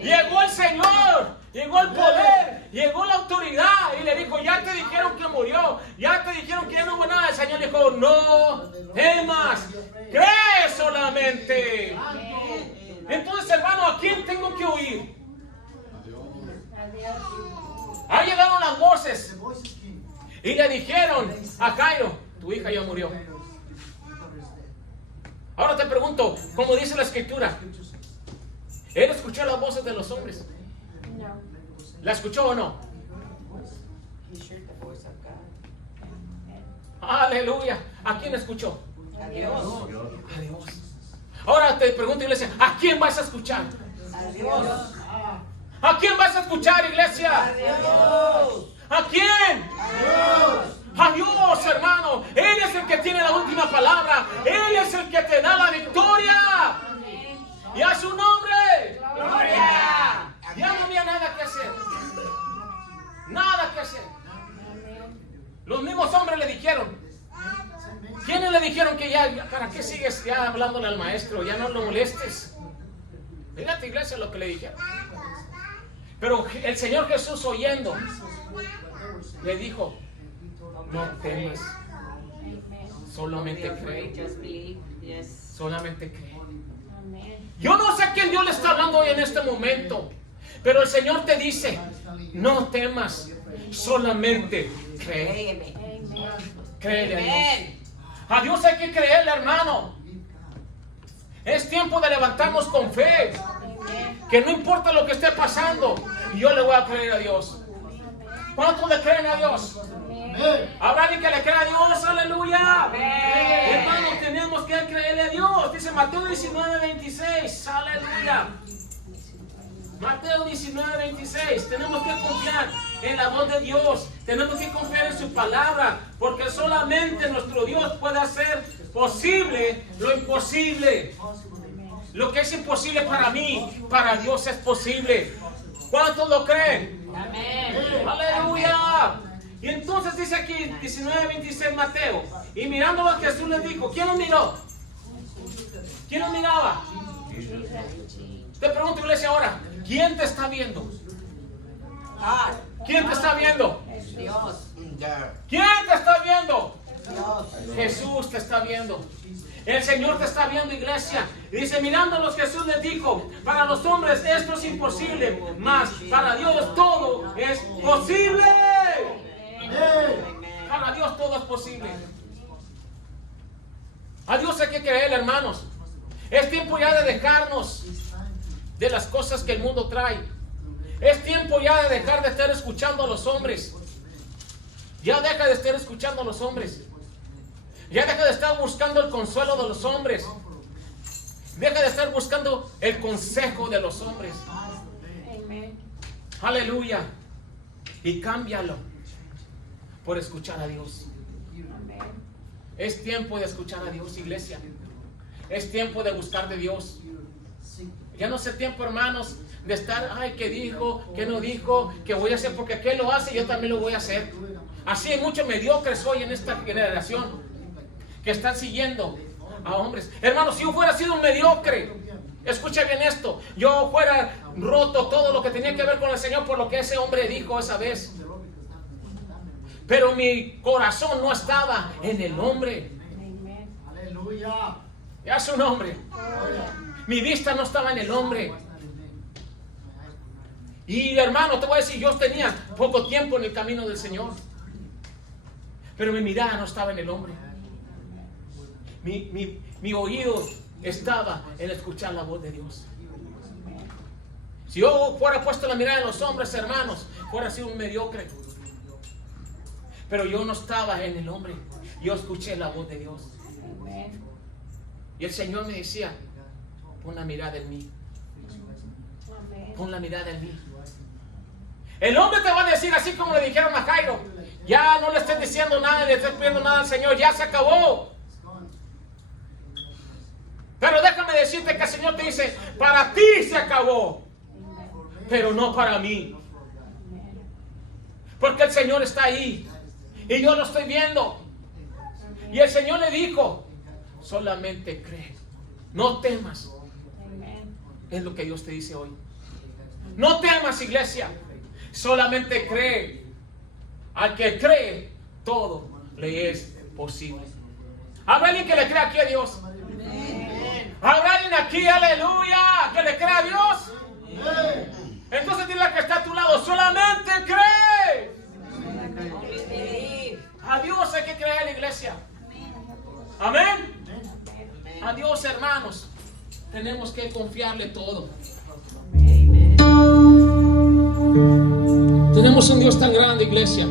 Llegó el Señor. Llegó el poder, llegó la autoridad y le dijo: ya te dijeron que murió, ya te dijeron que ya no hubo nada. El Señor dijo: no temas, cree solamente. Entonces, hermano, ¿a quién tengo que oír? Ahí llegaron las voces y le dijeron a Jairo: tu hija ya murió. Ahora te pregunto, como dice la escritura, ¿él escuchó las voces de los hombres? ¿La escuchó o no? Aleluya. ¿A quién escuchó? A Dios. A Dios. Ahora te pregunto, iglesia, ¿a quién vas a escuchar? A Dios. ¿A quién vas a escuchar, iglesia? A Dios. ¿A quién? A Dios, hermano. Él es el que tiene la última palabra. Él es el que te da la victoria. Y a su nombre. Gloria. Ya no había nada que hacer. Nada que hacer. Los mismos hombres le dijeron. ¿Quiénes le dijeron que ya, para qué sigues ya hablándole al maestro? Ya no lo molestes. Fíjate, iglesia, lo que le dijeron. Pero el Señor Jesús, oyendo, le dijo: no temas, solamente cree. Solamente cree. Yo no sé a quién Dios le está hablando hoy en este momento, pero el Señor te dice: no temas, solamente cree. Créele a Dios. A Dios hay que creerle, hermano. Es tiempo de levantarnos con fe. Que no importa lo que esté pasando, yo le voy a creer a Dios. ¿Cuántos le creen a Dios? ¿Habrá alguien que le crea a Dios? ¡Aleluya! Hermanos, tenemos que creerle a Dios. Dice Mateo 19:26. ¡Aleluya! Mateo 19:26. Tenemos que confiar en la voz de Dios. Tenemos que confiar en su palabra. Porque solamente nuestro Dios puede hacer posible lo imposible. Lo que es imposible para mí, para Dios es posible. ¿Cuántos lo creen? Amén. ¡Aleluya! Y entonces dice aquí 19:26 Mateo. Y mirándolo a Jesús les dijo: ¿quién lo miró? ¿Quién lo miraba? Te pregunto, iglesia, ahora, ¿quién te está viendo? ¿Quién te está viendo? Dios. ¿Quién te está viendo? Dios. Jesús te está viendo. El Señor te está viendo, iglesia. Y dice: mirándolos Jesús les dijo: para los hombres esto es imposible, mas para Dios todo es posible. Para Dios todo es posible. A Dios hay que creer, hermanos. Es tiempo ya de dejarnos de las cosas que el mundo trae. Es tiempo ya de dejar de estar escuchando a los hombres. Ya deja de estar escuchando a los hombres. Ya deja de estar buscando el consuelo de los hombres. Deja de estar buscando el consejo de los hombres. Aleluya. Y cámbialo por escuchar a Dios. Es tiempo de escuchar a Dios, iglesia. Es tiempo de buscar de Dios. Ya no es el tiempo, hermanos, de estar, ay, ¿qué dijo? ¿Qué no dijo? ¿Qué voy a hacer? Porque aquel lo hace, yo también lo voy a hacer. Así hay muchos mediocres hoy en esta generación que están siguiendo a hombres. Hermanos, si yo fuera sido un mediocre, escucha bien esto, yo fuera roto todo lo que tenía que ver con el Señor por lo que ese hombre dijo esa vez. Pero mi corazón no estaba en el hombre. Aleluya. Ya su nombre. Mi vista no estaba en el hombre. Y hermano, te voy a decir, yo tenía poco tiempo en el camino del Señor. Pero mi mirada no estaba en el hombre. Mi oído estaba en escuchar la voz de Dios. Si yo fuera puesto la mirada en los hombres, hermanos, fuera sido un mediocre. Pero yo no estaba en el hombre. Yo escuché la voz de Dios. Y el Señor me decía, pon la mirada en mí. Pon la mirada en mí. El hombre te va a decir así como le dijeron a Jairo, ya no le estés diciendo nada, ni le estés pidiendo nada al Señor, ya se acabó. Pero déjame decirte que el Señor te dice, para ti se acabó, pero no para mí. Porque el Señor está ahí y yo lo estoy viendo. Y el Señor le dijo, solamente cree, no temas. Es lo que Dios te dice hoy. No temas, iglesia, solamente cree. Al que cree, todo le es posible. ¿Habrá alguien que le crea aquí a Dios? ¿Habrá alguien aquí, aleluya, que le crea a Dios? Entonces dile al que está a tu lado, solamente cree. A Dios hay que creer, la iglesia. Amén. A Dios, hermanos, tenemos que confiarle todo. Tenemos un Dios tan grande, iglesia.